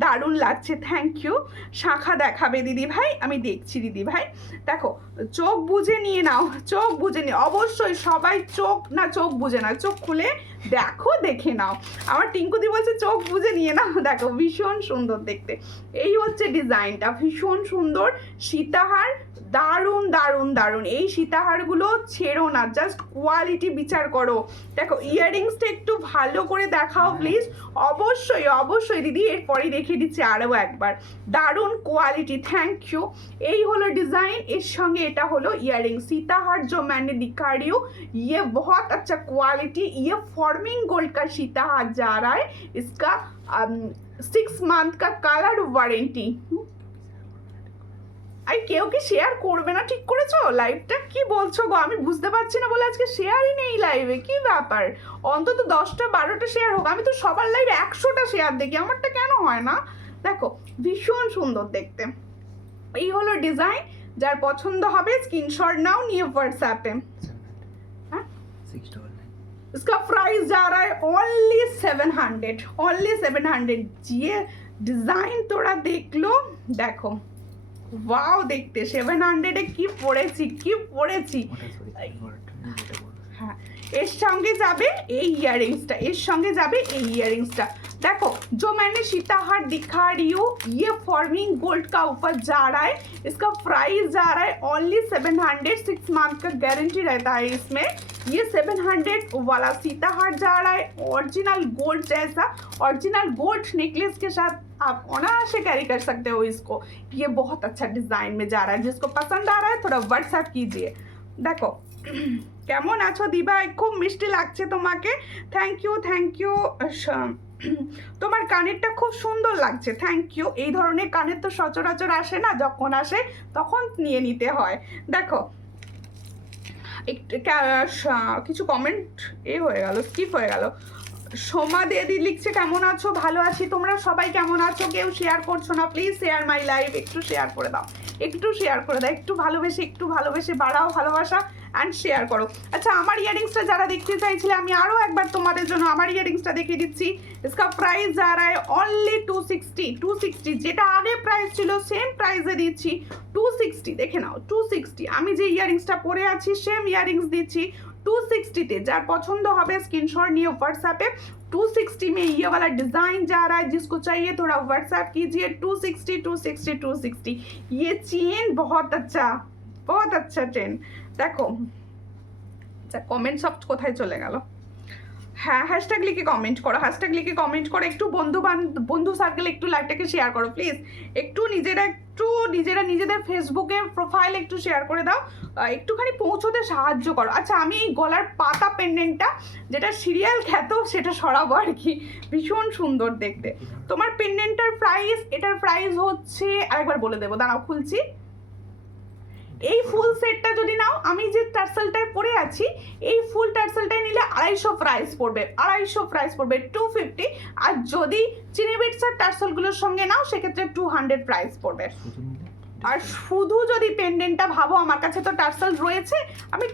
দারুণ লাগছে, থ্যাংক ইউ। শাখা দেখাবে দিদি ভাই, আমি দেখছি দিদি ভাই। দেখো চোখ বুজে নিয়ে নাও, চোখ বুজে নিয়ে, অবশ্যই সবাই চোখ বুজে না, চোখ খুলে দেখো, দেখে নাও। আমার টিঙ্কুদি বলছে চোখ বুজে নিয়ে নাও। দেখো ভীষণ সুন্দর দেখতে, এই হচ্ছে ডিজাইনটা, ভীষণ সুন্দর সীতাহার, দারুণ দারুণ দারুণ। এই সীতাহারগুলো ছেড়ো না, জাস্ট কোয়ালিটি বিচার করো। দেখো ইয়াররিংসটা একটু ভালো করে দেখাও প্লিজ। অবশ্যই অবশ্যই দিদি, এরপরেই দেখিয়ে দিচ্ছি আরও একবার, দারুণ কোয়ালিটি, থ্যাংক ইউ। এই হলো डिजाइन, इस संगे এটা হলো ইয়াররিং। सीताहार जो मैंने दिखा रही हूँ ये बहुत अच्छा क्वालिटी, ये फॉर्मिंग गोल्ड का सीताहार जा रहा है, इसका 6 मंथ का कलर वारंटी। আর কেউ কি শেয়ার করবে না, ঠিক করেছো? লাইভটা কি বলছো গো, আমি বুঝতে পারছি না বলে আজকে শেয়ারই নেই লাইভে, কি ব্যাপার? অন্তত 10টা 12টা শেয়ার হোক, আমি তো সবার লাইভে 100টা শেয়ার দেখি, আমারটা কেন হয় না? দেখো ভীষণ সুন্দর দেখতে, এই হলো ডিজাইন। যার পছন্দ হবে স্ক্রিনশট নাও, নিয়ে হোয়াটসঅ্যাপে। हाँ 699 इसका प्राइस जा रहा है ओनली 700, ओनली 700। ये डिजाइन थोड़ा देख लो, देखो वाओ, देखते 700 কি পড়েছি, কি পড়েছি। ওটা সরি ওটা যেটা বলবো। হ্যাঁ এর সঙ্গে যাবে এই ইয়াররিংসটা, এর সঙ্গে যাবে এই ইয়াররিংসটা। देखो जो मैंने सीताहार दिखा रही हूँ ये फॉर्मिंग गोल्ड का ऊपर जा रहा है, इसका प्राइस जा रहा है ओनली 700, 6 मंथ का गारंटी रहता है इसमें। ये 700 वाला सीताहार जा रहा है, ओरिजिनल गोल्ड जैसा, ओरिजिनल गोल्ड नेकलेस के साथ आप अनायासे कैरी कर सकते हो इसको। ये बहुत अच्छा डिजाइन में जा रहा है, जिसको पसंद आ रहा है थोड़ा व्हाट्सएप कीजिए। देखो কেমন আছো দিভাই, খুব মিষ্টি লাগছে তোমাকে, থ্যাংক ইউ থ্যাংক ইউ। তোমার কানেরটা খুব সুন্দর লাগছে, থ্যাংক ইউ। এই ধরনের কানের তো সচরাচর আসে না, যখন আসে তখন নিয়ে নিতে হয়। দেখো একটু কিছু কমেন্ট হয়ে গেল, স্কিপ হয়ে গেল। সোমা দেদি লিখছে কেমন আছো, ভালো আছি, তোমরা সবাই কেমন আছো? কেউ শেয়ার করছো না, প্লিজ শেয়ার মাই লাইভ, একটু শেয়ার করে দাও, একটু শেয়ার করে দাও, একটু ভালোবেসে বাড়াও ভালোবাসা অ্যান্ড শেয়ার করো। আচ্ছা আমার ইয়াররিংসটা যারা দেখতে চাইছিলে, আমি আরও একবার তোমাদের জন্য আমার ইয়াররিংসটা দেখিয়ে দিচ্ছি। इसका प्राइस जा रहा है ओनली 260, যেটা আগে প্রাইস ছিল সেম প্রাইসে দিচ্ছি 260। দেখে নাও 260, আমি যে ইয়াররিংসটা পরে আছি সেম ইয়াররিংস দিচ্ছি 260 যার পছন্দ হবে स्क्रीनशॉट निये व्हाट्सएप पे। 260 में ये वाला डिजाइन जा रहा है, जिसको चाहिए थोड़ा व्हाट्सएप कीजिए। 260 ये चेन बहुत अच्छा चेन। देखो আচ্ছা কমেন্ট সব কোথায় চলে গেল? হ্যাঁ হ্যাশট্যাগ লিখে কমেন্ট করো, হ্যাশট্যাগ লিখে কমেন্ট করো, একটু বন্ধু সার্কেলে একটু লাইভটাকে শেয়ার করো প্লিজ, একটু নিজেরা নিজেদের ফেসবুকে প্রোফাইল একটু শেয়ার করে দাও, একটুখানি পৌঁছোতে সাহায্য করো। আচ্ছা আমি এই গলার পাতা পেন্ডেন্টটা যেটা সিরিয়াল খ্যাত সেটা সরাবো আর কি, ভীষণ সুন্দর দেখতে। তোমার পেন্ডেন্টটার প্রাইস, এটার প্রাইস হচ্ছে আরেকবার বলে দেবো, দাঁড়াও খুলছি। এই ফুল সেটটা যদি নাও, আমি যে টার্সেলটায় পরে আছি এই ফুল টার্সেলটায় নিলে 250 প্রাইস পড়বে, 250 আর যদি চিনিবিটসের টার্সেলগুলোর সঙ্গে নাও সেক্ষেত্রে 200 প্রাইস পড়বে। আর শুধু যদি পেন্ডেন্টটা ভাবো, আমার কাছে তো টার্সেল রয়েছে, আমি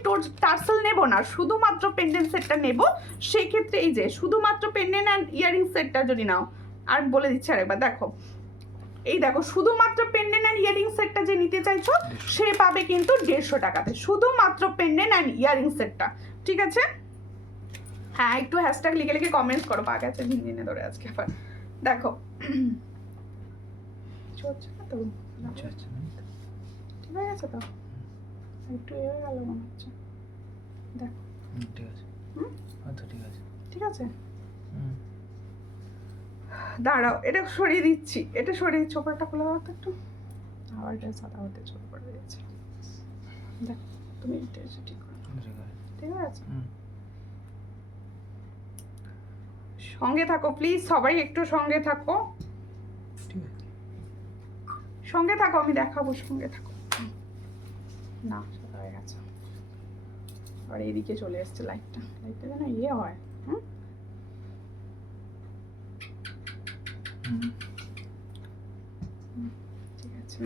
টার্সেল নেব না, শুধুমাত্র পেন্ডেন্ট সেটটা নেব, সেই ক্ষেত্রে এই যে শুধুমাত্র পেন্ডেন্ট অ্যান্ড ইয়ারিং সেটটা যদি নাও, আর বলে দিচ্ছি আরেকবার, দেখো এই দেখো শুধুমাত্র পেন্ডেন্ট অ্যান্ড ইয়ারিং সেটটা যে নিতে চাইছো সে পাবে কিন্তু 150 টাকাতে, শুধুমাত্র পেন্ডেন্ট অ্যান্ড ইয়ারিং সেটটা, ঠিক আছে? হ্যাঁ একটু হ্যাশট্যাগ লিখে কমেন্টস করো, পা গেছে দিনে ধরে আজকে আবার। দেখো চলছে না তো, ঠিক হয়ে গেছে তো, একটু হয়ে গেল মনে হচ্ছে। দেখো ঠিক আছে, আচ্ছা ঠিক আছে। দাঁড়াও এটা সরিয়ে দিচ্ছি, ওপরটা খোলা দাও তো একটু, আবার এটা সাদা হতে শুরু করে দিয়েছে। দেখো তুমি এটা ঠিক করো, ঠিক আছে? সঙ্গে থাকো প্লিজ, সবাই একটু সঙ্গে থাকো, আমি দেখাবো, সঙ্গে থাকো। না সাদা হয়ে গেছে, আর এদিকে চলে এসছে লাইটটা যেন হয়। ঠিক আছে,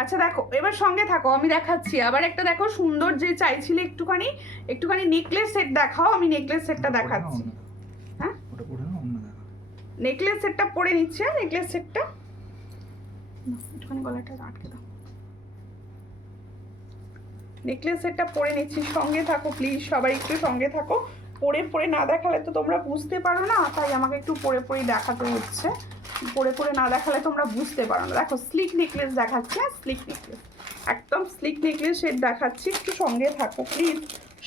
আচ্ছা দেখো এবার সঙ্গে থাকো, আমি দেখাচ্ছি আবার একটা। দেখো সুন্দর যে চাইছিলে একটুখানি নেকলেস সেট দেখাও, আমি নেকলেস সেটটা দেখাচ্ছি। হ্যাঁ নেকলেস সেটটা পরে নিচ্ছে, নেকলেস সেটটা একটুখানি গলাটা আটকে দাও। নেকলেস সেটটা পরে নিচ্ছি, সঙ্গে থাকো প্লিজ, সবাই একটু সঙ্গে থাকো। পরে পরে না দেখালে তো তোমরা বুঝতে পারো না, তাই আমাকে একটু পরে পরে দেখাতে হচ্ছে। পরে পরে না দেখালে তোমরা বুঝতে পারো না। দেখো স্লিক নেকলেস দেখাচ্ছে, স্লিক নেকলেস, একদম স্লিক নেকলেস সেট দেখাচ্ছি, একটু সঙ্গে থাকো প্লিজ,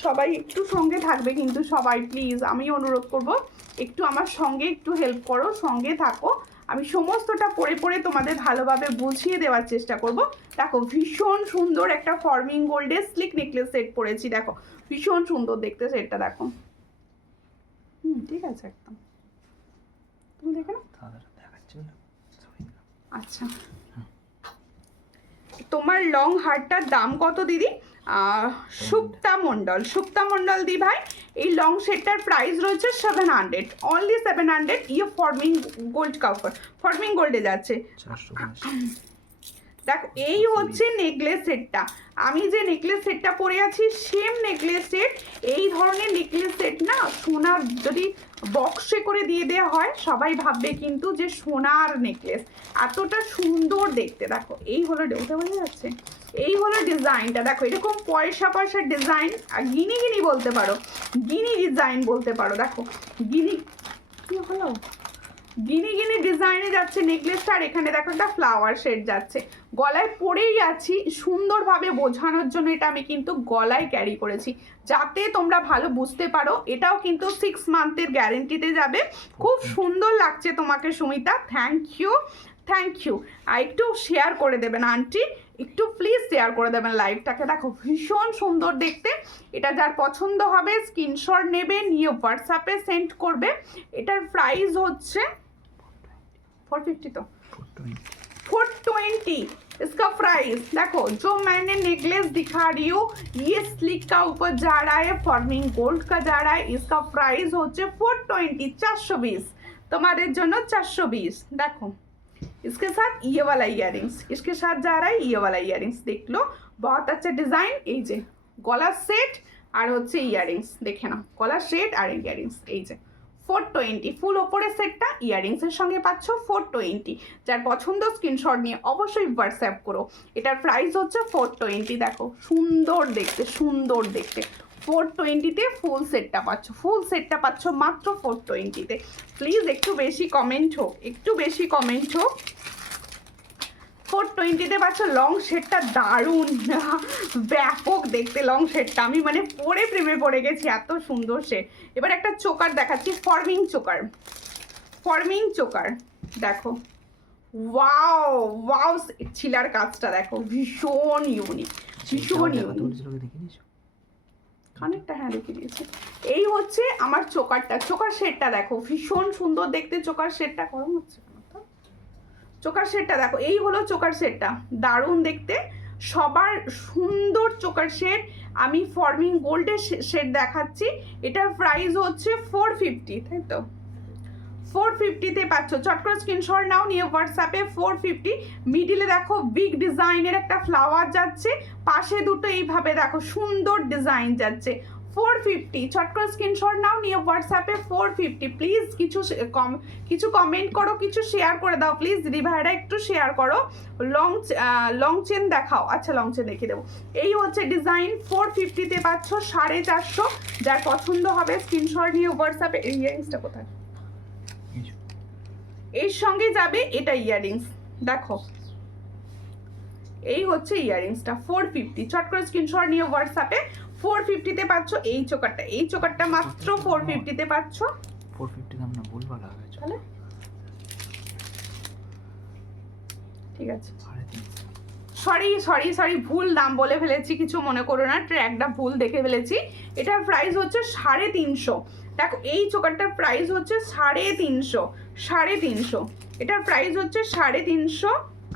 সবাই একটু সঙ্গে থাকবে কিন্তু সবাই প্লিজ, আমি অনুরোধ করব একটু আমার সঙ্গে একটু হেল্প করো, সঙ্গে থাকো। আমি সমস্তটা পরে পরে তোমাদের ভালোভাবে বুঝিয়ে দেওয়ার চেষ্টা করব। দেখো ভীষণ সুন্দর একটা ফর্মিং গোল্ডের স্লিক নেকলেস সেট পরেছি, দেখো ভীষণ সুন্দর দেখতে সেটটা, দেখো ঠিক আছে একদম, তুমি দেখো না। আচ্ছা তোমার লং হারটার দাম কত দিদি? সুপ্তা মণ্ডল দি ভাই, এই লং সেটটার প্রাইস রয়েছে 700, অনলি 700। ইয়ে ফর্মিং গোল্ড কাভার, ফর্মিং গোল্ডে যাচ্ছে। দেখো এই হচ্ছে নেকলেস সেটটা, আমি যে নেকলেস সেটটা পরে আছি সেম নেকলেস সেট। এই ধরনের নেকলেস সেট না সোনার যদি বক্সে করে দিয়ে দেওয়া হয় সবাই ভাববে কিন্তু যে সোনার নেকলেস, এতটা সুন্দর দেখতে। দেখো এই হলো, ওটা বোঝা যাচ্ছে, এই হলো ডিজাইনটা। দেখো এরকম পয়সা ডিজাইন, আর গিনি বলতে পারো, গিনি ডিজাইন বলতে পারো। দেখো গিনি কি হলো, গিনি ডিজাইনে যাচ্ছে নেকলেসটা, আর এখানে দেখো একটা ফ্লাওয়ার শেড যাচ্ছে। গলায় পরেই আছি সুন্দরভাবে বোঝানোর জন্য, এটা আমি কিন্তু গলায় ক্যারি করেছি যাতে তোমরা ভালো বুঝতে পারো। এটাও কিন্তু 6 মান্থের গ্যারেন্টিতে যাবে। খুব সুন্দর লাগছে তোমাকে সুমিতা, থ্যাংক ইউ। আর একটু শেয়ার করে দেবেন আন্টি, একটু প্লিজ শেয়ার করে দেবেন লাইভটাকে। দেখো ভীষণ সুন্দর দেখতে, এটা যার পছন্দ হবে স্ক্রিনশট নেবে, নিয়ে হোয়াটসঅ্যাপে সেন্ড করবে। এটার প্রাইস হচ্ছে 450, तो 420 इसका प्राइस। देखो जो मैंने नेकलेस दिखा रही हूँ ये स्लिक का ऊपर जा रहा है, फॉर्मिंग गोल्ड का जा रहा है। इसका प्राइस होचे 420, 420 तुम्हारे जनो 420। देखो इसके साथ ये वाला इयररिंग्स, इसके साथ जा रहा है ये वाला इयररिंग्स, देख लो बहुत अच्छा डिजाइन। এই যে গলার সেট আর হচ্ছে ইয়ারিংস, দেখে নাও গলার সেট আর ইয়ারিংস, এই যে 420 ফুল ওপরের সেটটা ইয়ারিংসের সঙ্গে পাচ্ছ 420। যার পছন্দ স্ক্রিনশট নিয়ে অবশ্যই হোয়াটসঅ্যাপ করো। এটার প্রাইস হচ্ছে 420। দেখো সুন্দর দেখতে 420-তে ফুল সেটটা পাচ্ছ মাত্র 420-তে। প্লিজ একটু বেশি কমেন্ট হোক, 420-তে পাচ্ছ। লং শেডটা দারুণ ব্যাপক দেখতে লং শেডটা, আমি মানে পরে প্রেমে পড়ে গেছি, এত সুন্দর শেড। এবার একটা চোকার দেখাচ্ছি, ফর্মিং চোকার। দেখো ওয়াও ছিলার কাজটা দেখো ভীষণ ইউনিক। খানিকটা হ্যাঁ রেখে দিয়েছি। এই হচ্ছে আমার চোকার শেডটা দেখো ভীষণ সুন্দর দেখতে। চোকার শেডটা গরম হচ্ছে, চোকার শেডটা দেখো, এই হলো চোকার শেডটা, দারুণ দেখতে, সবার সুন্দর চোকার শেড। আমি ফর্মিং গোল্ডের শেড দেখাচ্ছি, এটার প্রাইস হচ্ছে 450, তাই তো 450-তে পাচ্ছ। চট করে স্ক্রিনশট নাও, নিয়ে হোয়াটসঅ্যাপে 450। মিডিলে দেখো বিগ ডিজাইনের একটা ফ্লাওয়ার যাচ্ছে, পাশে দুটো এইভাবে দেখো সুন্দর ডিজাইন যাচ্ছে। 450 চট করে স্ক্রিনশট নাও, নিয়ে হোয়াটসঅ্যাপে 450। প্লিজ কিছু কমেন্ট করো, কিছু শেয়ার করে দাও প্লিজ, দিদি ভাইরা একটু শেয়ার করো। লং চেন দেখাও, আচ্ছা লং চেন দেখিয়ে দেবো। এই হচ্ছে ডিজাইন, 450-তে পাচ্ছ 450। যার পছন্দ হবে স্ক্রিনশট নিয়ে হোয়াটসঅ্যাপে। এই ইয়ারিংসটা কোথায়? এর সঙ্গে যাবে এটা ইয়ারিংস, দেখো এই হচ্ছে ইয়ারিংসটা 450। চট করে স্ক্রিনশট নিয়ে হোয়াটসঅ্যাপে 450-তে পাচ্ছ। এই চোকারটা মাত্র 450-তে পাচ্ছ। 450 দাম না ভুল বলা হয়েছে, তাহলে ঠিক আছে, সরি ভুল দাম বলে ফেলেছি, কিছু মনে করো না, ট্র্যাকটা ভুল দেখে ফেলেছি। এটার প্রাইস হচ্ছে 350। দেখো এই চোকারটার প্রাইস হচ্ছে 350। এটার প্রাইস হচ্ছে 350।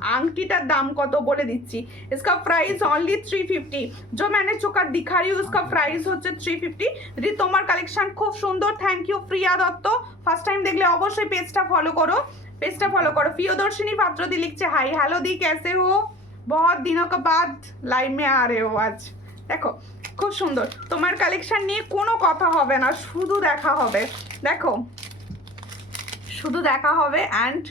आंगटीटार दाम कत बोले दिच्छी, इसका प्राइस ओनली 350। जो मैंने चोकर दिखा रही हूँ उसका प्राइस होच्छे 350। यदि तुम्हार कलेक्शन खूब सुंदर, thank you Priya Dutta. First time देखले अवश्य पेजटा फॉलो करो, प्रियदर्शिनी पात्र दी लिखছে हाय हेलो दी, कैसे हो, बहुत दिनों के बाद लाइव में आ रहे हो आज। देखो खूब सुंदर, तुम्हार कलेक्शन निये कोनो कथा होबे ना, शुधु देखा होबे। देखो শুধু দেখা হবে অ্যান্ড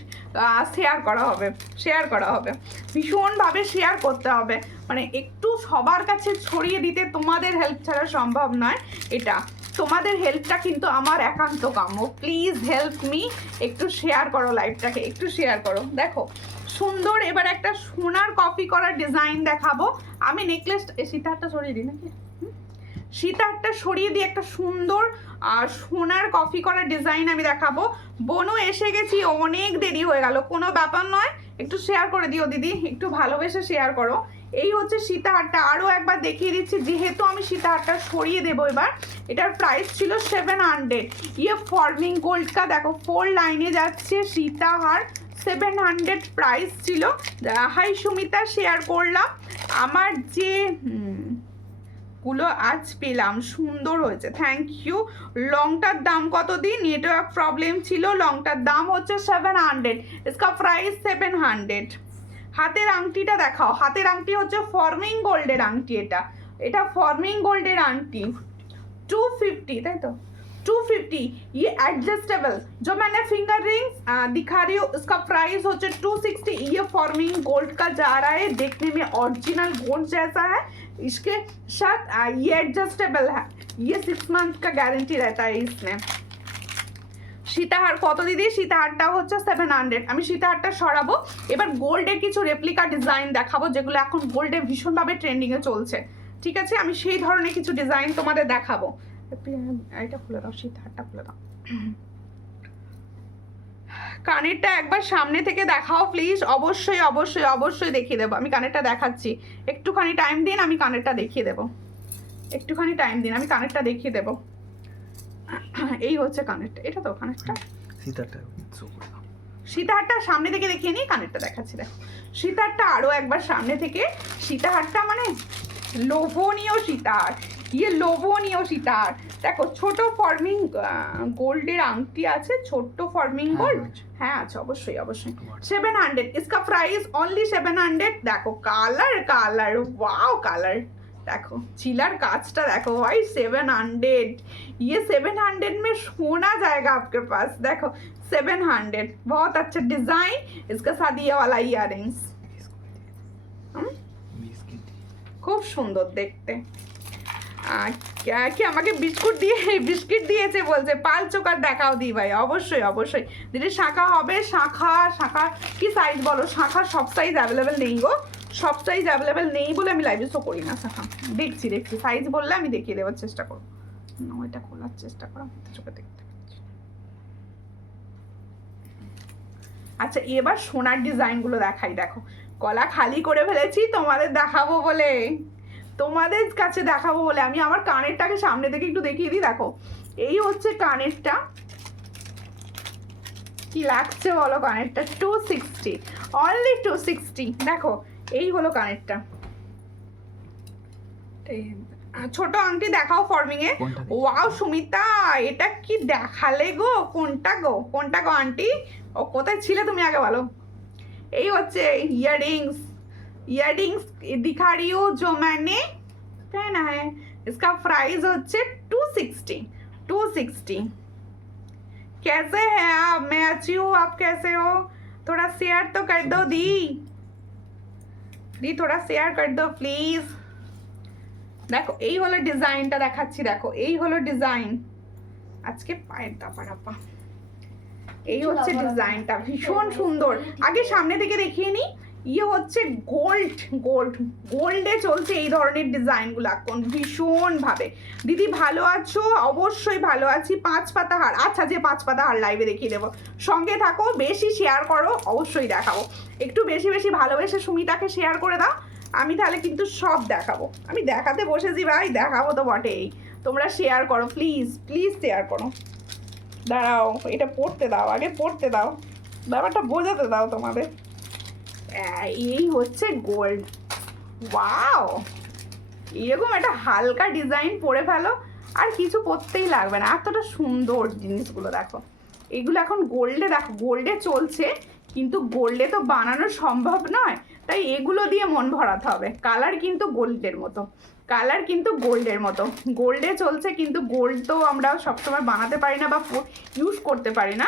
শেয়ার করা হবে ভীষণভাবে শেয়ার করতে হবে, মানে একটু সবার কাছে ছড়িয়ে দিতে তোমাদের হেল্প ছাড়া সম্ভব নয়। এটা তোমাদের হেল্পটা কিন্তু আমার একান্ত কাম্য। প্লিজ হেল্প মি, একটু শেয়ার করো লাইভটাকে, একটু শেয়ার করো। দেখো সুন্দর এবার একটা সোনার কপি করার ডিজাইন দেখাবো আমি। নেকলেস সীতাহারটা সরিয়ে দিই নাকি, সীতাহারটা সরিয়ে দিয়ে একটা সুন্দর সোনার কপি করার ডিজাইন আমি দেখাবো। বনু এসে গেছি, অনেক দেরি হয়ে গেল, কোনো ব্যাপার নয়, একটু শেয়ার করে দিও দিদি, একটু ভালোবেসে শেয়ার করো। এই হচ্ছে সীতাহারটা, আরও একবার দেখিয়ে দিচ্ছি যেহেতু আমি সীতাহারটা সরিয়ে দেবো এবার। এটার প্রাইস ছিল 700। ইয়ে ফর্মিং গোল্ড কা দেখো 4 লাইনে যাচ্ছে সীতাহার, 700 প্রাইস ছিল। হাই সুমিতা, শেয়ার করলাম। আমার যে গুলো আজ পেলাম সুন্দর হয়েছে, থ্যাংক ইউ। লংটার দাম কত দিন, নেটওয়ার্ক প্রবলেম ছিল, লংটার দাম হচ্ছে 700, इसका প্রাইস 700। হাতের আংটিটা দেখাও, হাতের আংটি হচ্ছে ফর্মিং গোল্ডের আংটি, এটা ফর্মিং গোল্ডের আংটি 250, তাই তো 250। ये एडजस्टेबल जो मैंने फिंगर रिंग्स दिखा रही हूँ इसका प्राइस हो 260। ये फॉर्मिंग गोल्ड का जा रहा है, देखने में ओरिजिनल गोल्ड जैसा है। इसके साथ ये एडजस्टेबल है, ये 6 मंथ का गारंटी रहता है इसमें। সীতাহার কত দিদি, সীতাহারটা হচ্ছে 700। আমি সীতাহারটা সরাবো, এবার গোল্ডের কিছু রেপ্লিকা ডিজাইন দেখাবো যেগুলো এখন গোল্ডে ভীষণভাবে ট্রেন্ডিংয়ে চলছে। ঠিক আছে, আমি সেই ধরনের কিছু ডিজাইন তোমাদের দেখাবো। এটা খুলে দাও, সীতাহারটা খুলে দাও। কানেরটা একবার সামনে থেকে দেখাও প্লিজ, অবশ্যই অবশ্যই অবশ্যই দেখিয়ে দেবো। আমি কানেরটা দেখাচ্ছি, একটুখানি টাইম দিন, আমি কানেরটা দেখিয়ে দেবো, একটুখানি টাইম দিন, আমি কানেরটা দেখিয়ে দেবো। এই হচ্ছে কানেরটা, এটা তো কানেরটা। সীতাহারটা সামনে থেকে দেখিয়ে নিই, কানেরটা দেখাচ্ছি। দেখো সীতাহারটা আরও একবার সামনে থেকে, সীতাহারটা মানে লোভনীয় সীতাহার, ইয়ে লোভনীয় সীতাহার। দেখো ছোট ফর্মিং গোল্ডের আংটি আছে, ছোট্ট ফর্মিং গোল্ড, হ্যাঁ আছে অবশ্যই অবশ্যই। 700, इसका प्राइस ओनली 700। দেখো কালার কালার, ওয়াও কালার, देखो चिलर कांचटा देखो भाई 700। ये 700 में सोना जाएगा आपके पास। देखो 700, बहुत अच्छा डिजाइन। इसके साथ ये वाला इयररिंग्स खूब सुंदर देखते। क्या কি আমাকে বিস্কুট দিয়েছে বলছে, পাল চোকার দেখাও দি ভাই, অবশ্যই অবশ্যই দিদি। শাখা হবে, শাখা কি সাইজ বলো, শাখা সব সাইজ অ্যাভেলেবেল নেই গো, সব সাইজ অ্যাভেলেবেল নেই বলে আমি লাইভে শো করি না শাখা। দেখছি সাইজ বললে আমি দেখিয়ে দেওয়ার চেষ্টা করবো। না ওইটা খোলার চেষ্টা করো, চোখে দেখতে পাচ্ছি। আচ্ছা এবার সোনার ডিজাইনগুলো দেখাই। দেখো গলা খালি করে ফেলেছি তোমাদের দেখাবো বলে, তোমাদের কাছে দেখাবো বলে। আমি আমার কানেরটাকে সামনে থেকে একটু দেখিয়ে দিই। দেখো এই হচ্ছে কানেরটা, কি লাগছে বলো কানেরটা, 260, অনলি 260। দেখো এই হলো কানেরটা। ছোট আংটি দেখাও ফর্মিং এ। ওয়াও সুমিতা, এটা কি দেখালে গো, কোনটা গো আন্টি, ও কোথায় ছিলে তুমি আগে বলো। এই হচ্ছে ইয়াররিংস दिखा रही हूँ जो मैंने पहना है। इसका प्राइस होच्छे 260। कैसे हैं आप, मैं अच्छी हूँ, आप कैसे हो, थोड़ा शेयर तो कर दो दी, थोड़ा शेयर कर दो प्लीज। देखो এই হলো ডিজাইনটা দেখাচ্ছি, দেখো এই হলো ডিজাইন। আজকে পায়ের দাপা এই হচ্ছে ডিজাইনটা, ভীষণ সুন্দর। আগে সামনে থেকে দেখিয়ে নি। ইয়ে হচ্ছে গোল্ডে চলছে এই ধরনের ডিজাইনগুলো এখন ভীষণভাবে। দিদি ভালো আছো, অবশ্যই ভালো আছি। 5 পাতা হার, আচ্ছা যে 5 পাতা হার লাইভে দেখিয়ে দেবো, সঙ্গে থাকো, বেশি শেয়ার করো, অবশ্যই দেখাবো। একটু বেশি ভালোবেসে সুমিতাকে শেয়ার করে দাও, আমি তাহলে কিন্তু সব দেখাবো। আমি দেখাতে বসেছি ভাই, দেখাবো তো বটেই। তোমরা শেয়ার করো প্লিজ শেয়ার করো। দাঁড়াও এটা পড়তে দাও, আগে পড়তে দাও, ব্যাপারটা বোঝাতে দাও তোমাদের। এই হচ্ছে গোল্ড, ওয়াও এরকম একটা হালকা ডিজাইন পরে ফেলো, আর কিছু পরতেই লাগবে না, এতটা সুন্দর জিনিসগুলো। দেখো এগুলো এখন গোল্ডে, দেখো গোল্ডে চলছে, কিন্তু গোল্ডে তো বানানো সম্ভব নয়, তাই এগুলো দিয়ে মন ভরাতে হবে। কালার কিন্তু গোল্ডের মতো, গোল্ডে চলছে, কিন্তু গোল্ড তো আমরা সবসময় বানাতে পারি না বা ইউজ করতে পারি না।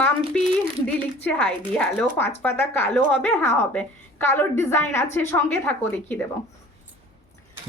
মাম্পি দি লিখছে হাই দি, হ্যালো। 5 পাতা কালো হবে, হ্যাঁ হবে। কালোর ডিজাইন আছে, সঙ্গে থাকো দেখিয়ে দেবো।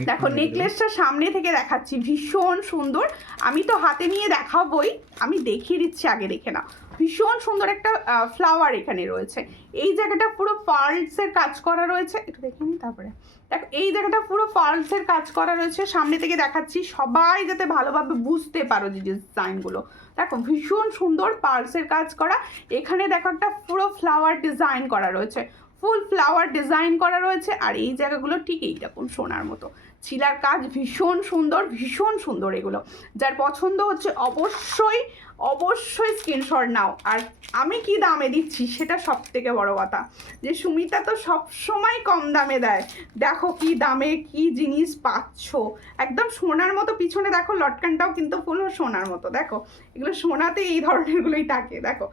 দেখো নেকলেসটা সামনে থেকে দেখাচ্ছি, ভীষণ সুন্দর। আমি তো হাতে নিয়ে দেখাবোই, আমি দেখিয়ে দিচ্ছি, আগে দেখে নাও। ভীষণ সুন্দর একটা ফ্লাওয়ার এখানে রয়েছে। এই জায়গাটা পুরো পার্লসের কাজ করা রয়েছে, একটু দেখে নিই। তারপরে দেখো এই জায়গাটা পুরো পার্লসের কাজ করা রয়েছে, সামনে থেকে দেখাচ্ছি সবাই যাতে ভালোভাবে বুঝতে পারো যে ডিজাইনগুলো। দেখো ভীষণ সুন্দর পার্লসের কাজ করা। এখানে দেখো একটা পুরো ফ্লাওয়ার ডিজাইন করা রয়েছে, ফুল ফ্লাওয়ার ডিজাইন করা রয়েছে। আর এই জায়গাগুলো ঠিক এইরকম সোনার মতো ছিলার কাজ, ভীষণ সুন্দর, ভীষণ সুন্দর। এগুলো যার পছন্দ হচ্ছে অবশ্যই অবশ্যই স্ক্রিনশট নাও। আর আমি কি দামে দিচ্ছি সেটা সব থেকে বড় কথা, যে সুমিতা তো সব সময় কম দামে দেয়। দেখো কি দামে কি জিনিস পাচ্ছ, একদম সোনার মতো। পিছনে দেখো লটকানটাও কিন্তু ফুল সোনার মতো। দেখো এগুলো সোনাতে এই ধরনেরগুলোই থাকে। দেখো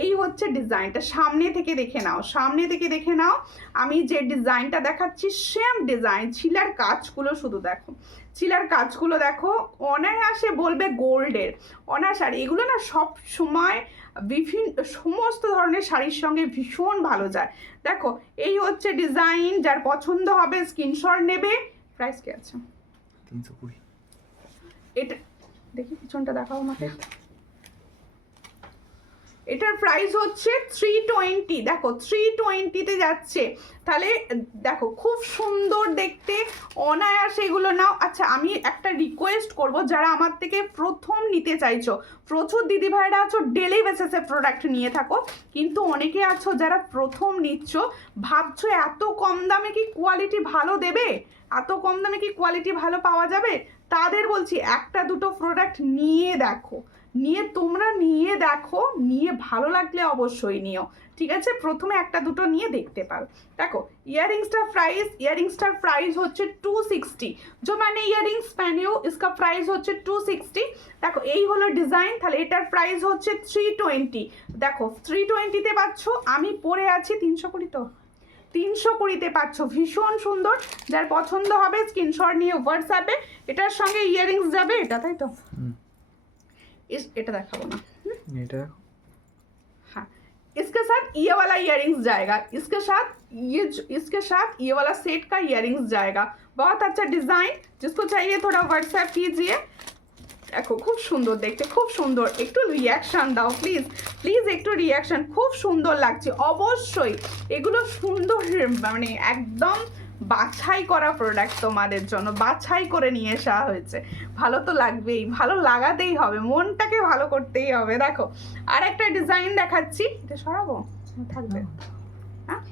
এই হচ্ছে ডিজাইনটা, সামনে থেকে দেখে নাও, সামনে থেকে দেখে নাও। আমি যে ডিজাইনটা দেখাচ্ছি সেম ডিজাইন, ছিলার কাজগুলো শুধু দেখো, ছিলার কাজগুলো দেখো। অনায়াসে বলবে গোল্ডের, অনায়াস। আর এগুলো না সব সময় বিভিন্ন সমস্ত ধরনের শাড়ির সঙ্গে ভীষণ ভালো যায়। দেখো এই হচ্ছে ডিজাইন, যার পছন্দ হবে স্ক্রিনশট নেবে। প্রাইস কি আছে? 320। এটা দেখি পিছনটা দেখাও আমাকে। এটার প্রাইস হচ্ছে 320। দেখো 320-তে যাচ্ছে। তাহলে দেখো খুব সুন্দর দেখতে, অনায়াসে এগুলো নাও। আচ্ছা আমি একটা রিকোয়েস্ট করব, যারা আমার থেকে প্রথম নিতে চাইছো, প্রচুর দিদিভাইরা আছো ডেলি বেসিসে প্রোডাক্ট নিয়ে থাকো, কিন্তু অনেকে আছো যারা প্রথম নিচ্ছ, ভাবছো এত কম দামে কি কোয়ালিটি ভালো দেবে, এত কম দামে কি কোয়ালিটি ভালো পাওয়া যাবে। তাদের বলছি একটা দুটো প্রোডাক্ট নিয়ে দেখো, তোমরা নিয়ে দেখো, নিয়ে ভালো লাগলে অবশ্যই নিও, ঠিক আছে? প্রথমে একটা দুটো নিয়ে দেখতে পারো। দেখো ইয়ারিংসটার প্রাইস হচ্ছে 260। जो मैंने ইয়ারিংস पहने हो इसका प्राइस হচ্ছে 260। দেখো এই হলো ডিজাইন। তাহলে এটার প্রাইস হচ্ছে 320। দেখো 320-তে পাচ্ছ। আমি পরে আছি 320, তো 320-তে পাচ্ছ, ভীষণ সুন্দর। যার পছন্দ হবে স্ক্রিনশট নিয়ে হোয়াটসঅ্যাপে। এটার সঙ্গে ইয়ারিংস যাবে, এটা তাই তো? এটা দেখাবো না, এটা দেখো। हाँ इसके साथ ये वाला इयररिंग्स जाएगा, इसके साथ ये वाला सेट का इयररिंग्स जाएगा। बहुत अच्छा डिजाइन, जिसको चाहिए थोड़ा व्हाट्सएप कीजिए। দেখো খুব সুন্দর দেখতে, খুব সুন্দর। একটু রিয়াকশন দাও প্লিজ, প্লিজ একটু রিয়াকশন। খুব সুন্দর লাগছে, অবশ্যই এগুলো সুন্দর, মানে একদম বাছাই করা প্রোডাক্ট তোমাদের জন্য, বাছাই করে নিয়ে আসা হয়েছে। ভালো তো লাগবেই, ভালো লাগাতেই হবে, মনটাকে ভালো করতেই হবে। দেখো আর একটা ডিজাইন দেখাচ্ছি, এটা সরাবো থাকবে, হ্যাঁ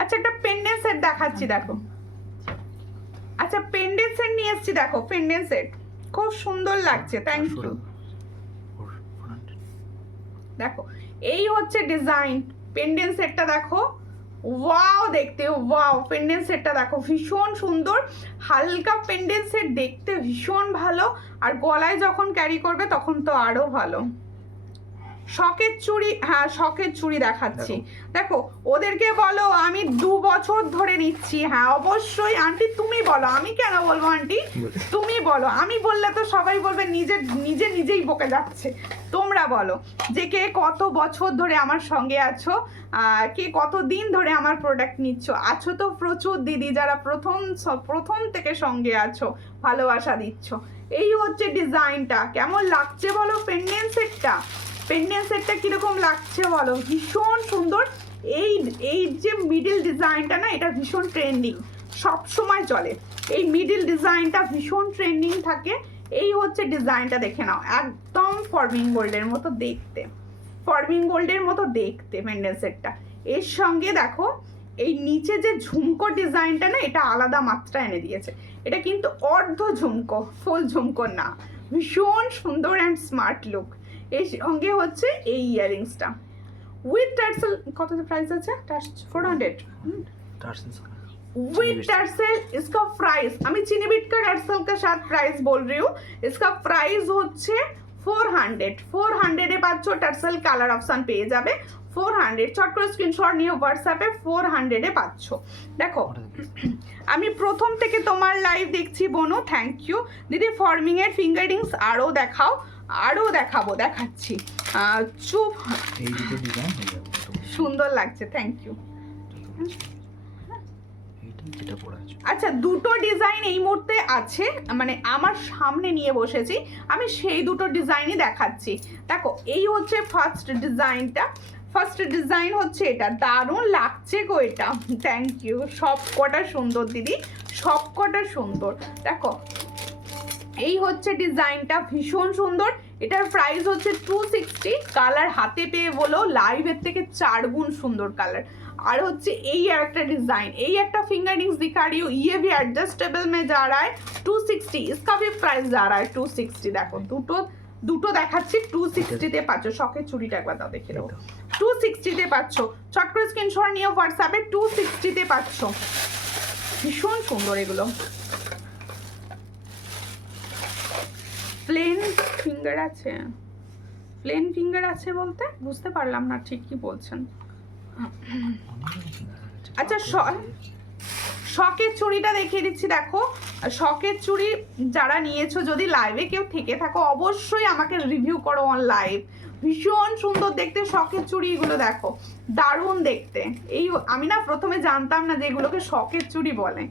আচ্ছা একটা পেন্ডেন্ট সেট দেখাচ্ছি। দেখো আচ্ছা পেন্ডেন্ট সেট নিয়ে এসেছি, দেখো পেন্ডেন্ট সেট খুব সুন্দর লাগছে, থ্যাংক ইউ। দেখো এই হচ্ছে ডিজাইন, পেন্ডেন্ট সেটটা দেখো, ওয়াও দেখতে, ওয়াও পেন্ডেন্ট সেটটা দেখো ভীষণ সুন্দর। হালকা পেন্ডেন্ট সেট দেখতে ভীষণ ভালো, আর গলায় যখন ক্যারি করবে তখন তো আরো ভালো। শখের চুড়ি, হ্যাঁ শখের চুড়ি দেখাচ্ছি। দেখো ওদেরকে বলো আমি 2 বছর ধরে নিচ্ছি। হ্যাঁ অবশ্যই আন্টি তুমি বলো, আমি কেন বলবো আন্টি, তুমি বলো। আমি বললে তো সবাই বলবে নিজেই বকে যাচ্ছে। তোমরা বলো যে কে কত বছর ধরে আমার সঙ্গে আছো, কে কত দিন ধরে আমার প্রোডাক্ট নিচ্ছ। আছো তো প্রচুর দিদি যারা প্রথম থেকে সঙ্গে আছো, ভালোবাসা দিচ্ছ। এই হচ্ছে ডিজাইনটা, কেমন লাগছে বলো পেন্ডেন্ট সেটটা, পেন্ডেন্ট সেটটা কিরকম লাগছে বলো, ভীষণ সুন্দর। এই যে মিডিল ডিজাইনটা না, এটা ভীষণ ট্রেন্ডিং, সব সময় চলে। এই মিডিল ডিজাইনটা ভীষণ ট্রেন্ডিং থাকে। এই হচ্ছে ডিজাইনটা, দেখে নাও একদম ফর্মিং গোল্ডের মতো দেখতে, ফর্মিং গোল্ডের মতো দেখতে পেন্ডেন্ট সেটটা। এর সঙ্গে দেখো এই নিচে যে ঝুমকো ডিজাইনটা না, এটা আলাদা মাত্রা এনে দিয়েছে। এটা কিন্তু অর্ধ ঝুমকো, ফুল ঝুমকো না, ভীষণ সুন্দর অ্যান্ড স্মার্ট লুক। এর সঙ্গে হচ্ছে এই ইয়ারিংসটা উইথ টার্সেল। কত প্রাইস আছে? 400 विद टर्सल। इसका प्राइस আমি चीनी बीट का टर्सल के साथ प्राइस बोल रही हूँ। इसका प्राइस হচ্ছে 400 এ পাচ্ছ। টার্সেল কালার অপশন পেয়ে যাবে 400। চট করে স্ক্রিনশট নিয়ে হোয়াটসঅ্যাপে 400 এ পাচ্ছ। দেখো আমি প্রথম থেকে তোমার লাইভ দেখছি বোনো, থ্যাংক ইউ দিদি। ফর্মিং এর ফিঙ্গারিংস আরও দেখাও। আরও দেখাচ্ছি চুপ। এই দুটো ডিজাইন হয়ে যাবে সুন্দর লাগছে, থ্যাংক ইউ। এইটা যেটা পড়া আছে। আচ্ছা, দুটো ডিজাইন এই মুহূর্তে আছে, মানে আমার সামনে নিয়ে বসেছি আমি, সেই দুটো ডিজাইনই দেখাচ্ছি। দেখো এই হচ্ছে ফার্স্ট ডিজাইনটা, ফার্স্ট ডিজাইন হচ্ছে এটা, দারুণ লাগছে গো এটা, থ্যাংক ইউ। সব কটা সুন্দর দিদি, সব কটা সুন্দর। দেখো এই হচ্ছে ডিজাইনটা, ভীষণ সুন্দর। এটার প্রাইস হচ্ছে 260। কালার হাতে পেয়ে বলো লাইভের থেকে 4 গুণ সুন্দর কালার। আর হচ্ছে এই একটা डिजाइन, এই একটা फिंगर रिंग्स दिखा रही हूँ, ये भी एडजस्टेबल में जा रहा है 260, इसका भी प्राइस जा रहा है 260। দেখো দুটো দেখাচ্ছি 260 তে পাচ্ছ। শখের চুড়িটা একবার দাও দেখে দাও, 260 তে পাচ্ছ। চট করে স্ক্রিনশট নিয়ে হোয়াটসঅ্যাপে 260 তে পাচ্ছ। ভীষণ সুন্দর এগুলো। প্লেন ফিঙ্গার আছে, প্লেন ফিঙ্গার আছে বলতে বুঝতে পারলাম না ঠিক কি বলছেন। আচ্ছা শখের চুড়িটা দেখিয়ে দিচ্ছি। দেখো শখের চুড়ি যারা নিয়েছো, যদি লাইভে কেউ থেকে থাকো অবশ্যই আমাকে রিভিউ করো অন লাইভ। ভীষণ সুন্দর দেখতে শখের চুড়ি এগুলো, দেখো দারুণ দেখতে। এই আমি না প্রথমে জানতাম না যে এগুলোকে শখের চুড়ি বলে,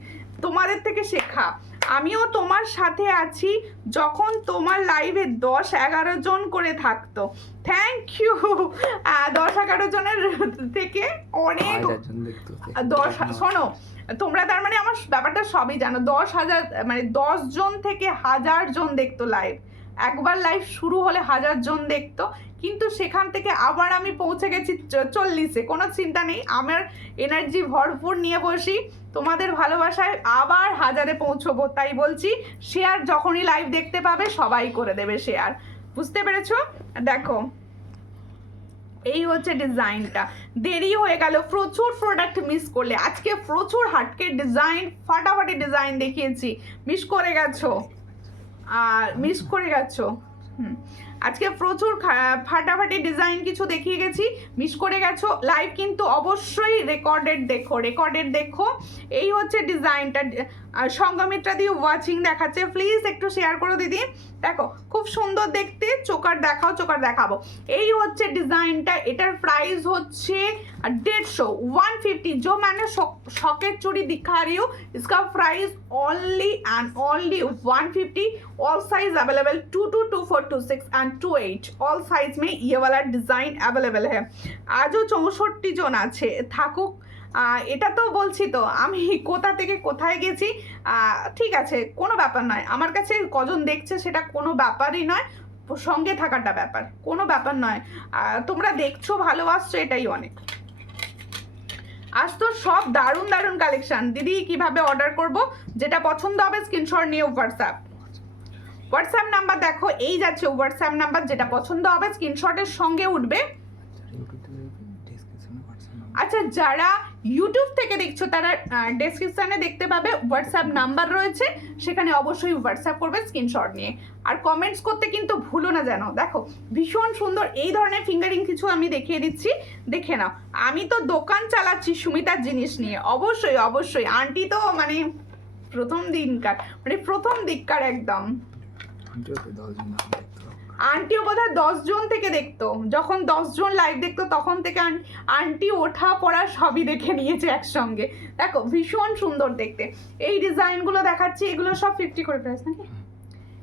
তোমাদের থেকে শেখা। আমিও তোমার সাথে আছি যখন তোমার লাইভে 10-11 জন করে থাকতো, থ্যাংক ইউ। 10-11 জনের থেকে অনেক 10, শোনো তোমরা তার মানে আমার ব্যাপারটা সবই জানো। 10,000 মানে 10 জন থেকে 1000 জন দেখতো লাইভ, একবার লাইভ শুরু হলে 1000 জন দেখতো, কিন্তু সেখান থেকে আবার আমি পৌঁছে গেছি 40-এ। কোনো চিন্তা নেই, আমার এনার্জি ভরপুর নিয়ে বসি, তোমাদের ভালোবাসায় আবার 1000-এ পৌঁছবো। তাই বলছি শেয়ার যখনই লাইভ দেখতে পাবে সবাই করে দেবে শেয়ার, বুঝতে পেরেছো? দেখো এই হচ্ছে ডিজাইনটা। দেরি হয়ে গেল, প্রচুর প্রোডাক্ট মিস করলে। আজকে প্রচুর হাটকে ডিজাইন, ফাটাফাটি ডিজাইন দেখিয়েছি, মিস করে গেছো আর মিস করে গেছো। আজকে প্রচুর ফাটাফাটি ডিজাইন কিছু দেখিয়ে গেছি, মিস করে গেছো। লাইভ কিন্তু অবশ্যই রেকর্ডেড দেখো। এই হচ্ছে ডিজাইনটা, সঙ্গমিত্রা দিয়ে ওয়াচিং দেখাচ্ছে, প্লিজ একটু শেয়ার করো দিদি। দেখো খুব সুন্দর দেখতে, চোকার দেখাবো। এই হচ্ছে ডিজাইনটা, এটার প্রাইস হচ্ছে 150, 150। जो मैंने शॉकेट चूड़ी दिखा रही हूँ, इसका price only and only 150। All size available 22, 24, 26 and 28। All size में ये वाला डिजाइन अवेलेबल है। আজও 64 জন আছে, থাকুক। এটা তো বলছি তো আমি কোথা থেকে কোথায় গেছি। ঠিক আছে, কোনো ব্যাপার নয়, আমার কাছে কজন দেখছে সেটা কোনো ব্যাপারই নয়, সঙ্গে থাকাটা ব্যাপার, কোনো ব্যাপার নয়। তোমরা দেখছো, ভালোবাসছো, এটাই অনেক। আজ তো সব দারুণ দারুণ কালেকশন। দিদি কিভাবে অর্ডার করব? যেটা পছন্দ হবে স্ক্রিনশট নিয়ে হোয়াটসঅ্যাপ নাম্বার দেখো, এই যাচ্ছে হোয়াটসঅ্যাপ নাম্বার, যেটা পছন্দ হবে স্ক্রিনশটের সঙ্গে উঠবে। আচ্ছা যারা ইউটিউব থেকে দেখছো তারা ডেসক্রিপশনে দেখতে পাবে হোয়াটসঅ্যাপ নাম্বার রয়েছে, সেখানে অবশ্যই হোয়াটসঅ্যাপ করবে স্ক্রিনশট নিয়ে। আর কমেন্টস করতে কিন্তু ভুলো না যেন। দেখো ভীষণ সুন্দর এই ধরনের ফিঙ্গারিং কিছু আমি দেখিয়ে দিচ্ছি, দেখে নাও। আমি তো দোকান চালাচ্ছি সুমিতার জিনিস নিয়ে, অবশ্যই। আন্টি তো মানে প্রথম দিককার একদম। আন্টিও বোধহয় 10 জন থেকে দেখতো, যখন 10 জন লাইভ দেখতো তখন থেকে আন্টি ওঠা পড়া সবই দেখে নিয়েছে একসঙ্গে। দেখো ভীষণ সুন্দর দেখতে। এই ডিজাইনগুলো দেখাচ্ছি, এগুলো সব 50 করে প্রাইস নাকি?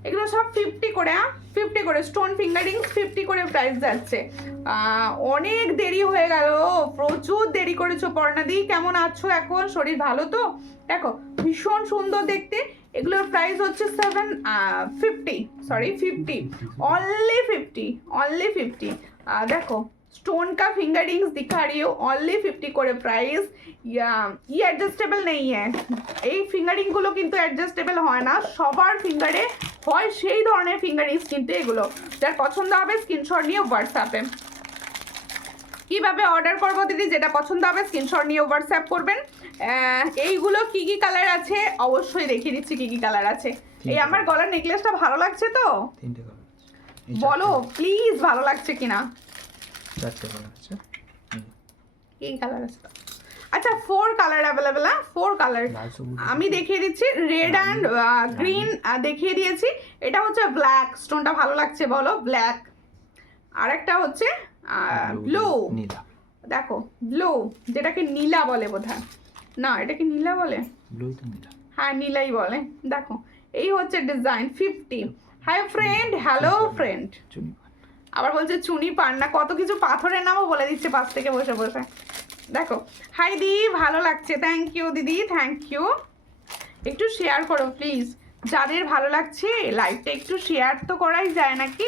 এগুলো সব 50 করে, 50 করে স্টোন ফিঙ্গারিং 50 করে প্রাইস যাচ্ছে। অনেক দেরি হয়ে গেল, প্রচুর দেরি করেছো। পর্ণাদি কেমন আছো এখন? শরীর ভালো তো? দেখো ভীষণ সুন্দর দেখতে। এগুলোর প্রাইস হচ্ছে 50, অনলি 50। দেখো स्टोन का फिंगर रिंग्स दिखा रही हूँ, ओनली 50 করে প্রাইস। ये एडजस्टेबल नहीं है, এই ফিঙ্গারিং গুলো কিন্তু অ্যাডজাস্টেবল হয় না, সবার ফিঙ্গারে হয় সেই ধরনের ফিঙ্গার রিংস কিন্তু এগুলো। যার পছন্দ হবে স্ক্রিনশট নিয়ে হোয়াটসঅ্যাপে। কিভাবে অর্ডার করবো দিদি? যেটা পছন্দ হবে স্ক্রিনশট নিয়ে হোয়াটসঅ্যাপ করবেন। এইগুলো কি কি কালার আছে অবশ্যই দেখিয়ে দিচ্ছি কি কি কালার আছে। এই আমার গলার নেকলেসটা ভালো লাগছে তো? বলো প্লিজ ভালো লাগছে কিনা। এই কালার আছে। अच्छा 4 কালার অ্যাভেলেবেল, হ্যাঁ 4 কালার লাল সবুজ আমি দেখিয়ে দিচ্ছি, রেড অ্যান্ড গ্রিন দেখিয়ে দিয়েছি। এটা হচ্ছে ব্ল্যাক, স্টোনটা ভালো লাগছে বলো, ব্ল্যাক। আর একটা হচ্ছে ব্লু, নীলা, দেখো ব্লু, যেটাকে নীলা বলে বোধহয়, না এটা কি নীলা বলে, ব্লুই তো নীলা। হ্যাঁ নীলাই বলে। দেখো এই হচ্ছে design 50। Hi friend, hello friend, Chuni আবার বলছে চুনি পান না, কত কিছু পাথরের নামও বলে দিচ্ছে পাশ থেকে বসে বসে। দেখো হাই দি, ভালো লাগছে, থ্যাংক ইউ দিদি, থ্যাংক ইউ। একটু শেয়ার করো প্লিজ, যাদের ভালো লাগছে লাইভটা একটু শেয়ার তো করাই যায় নাকি,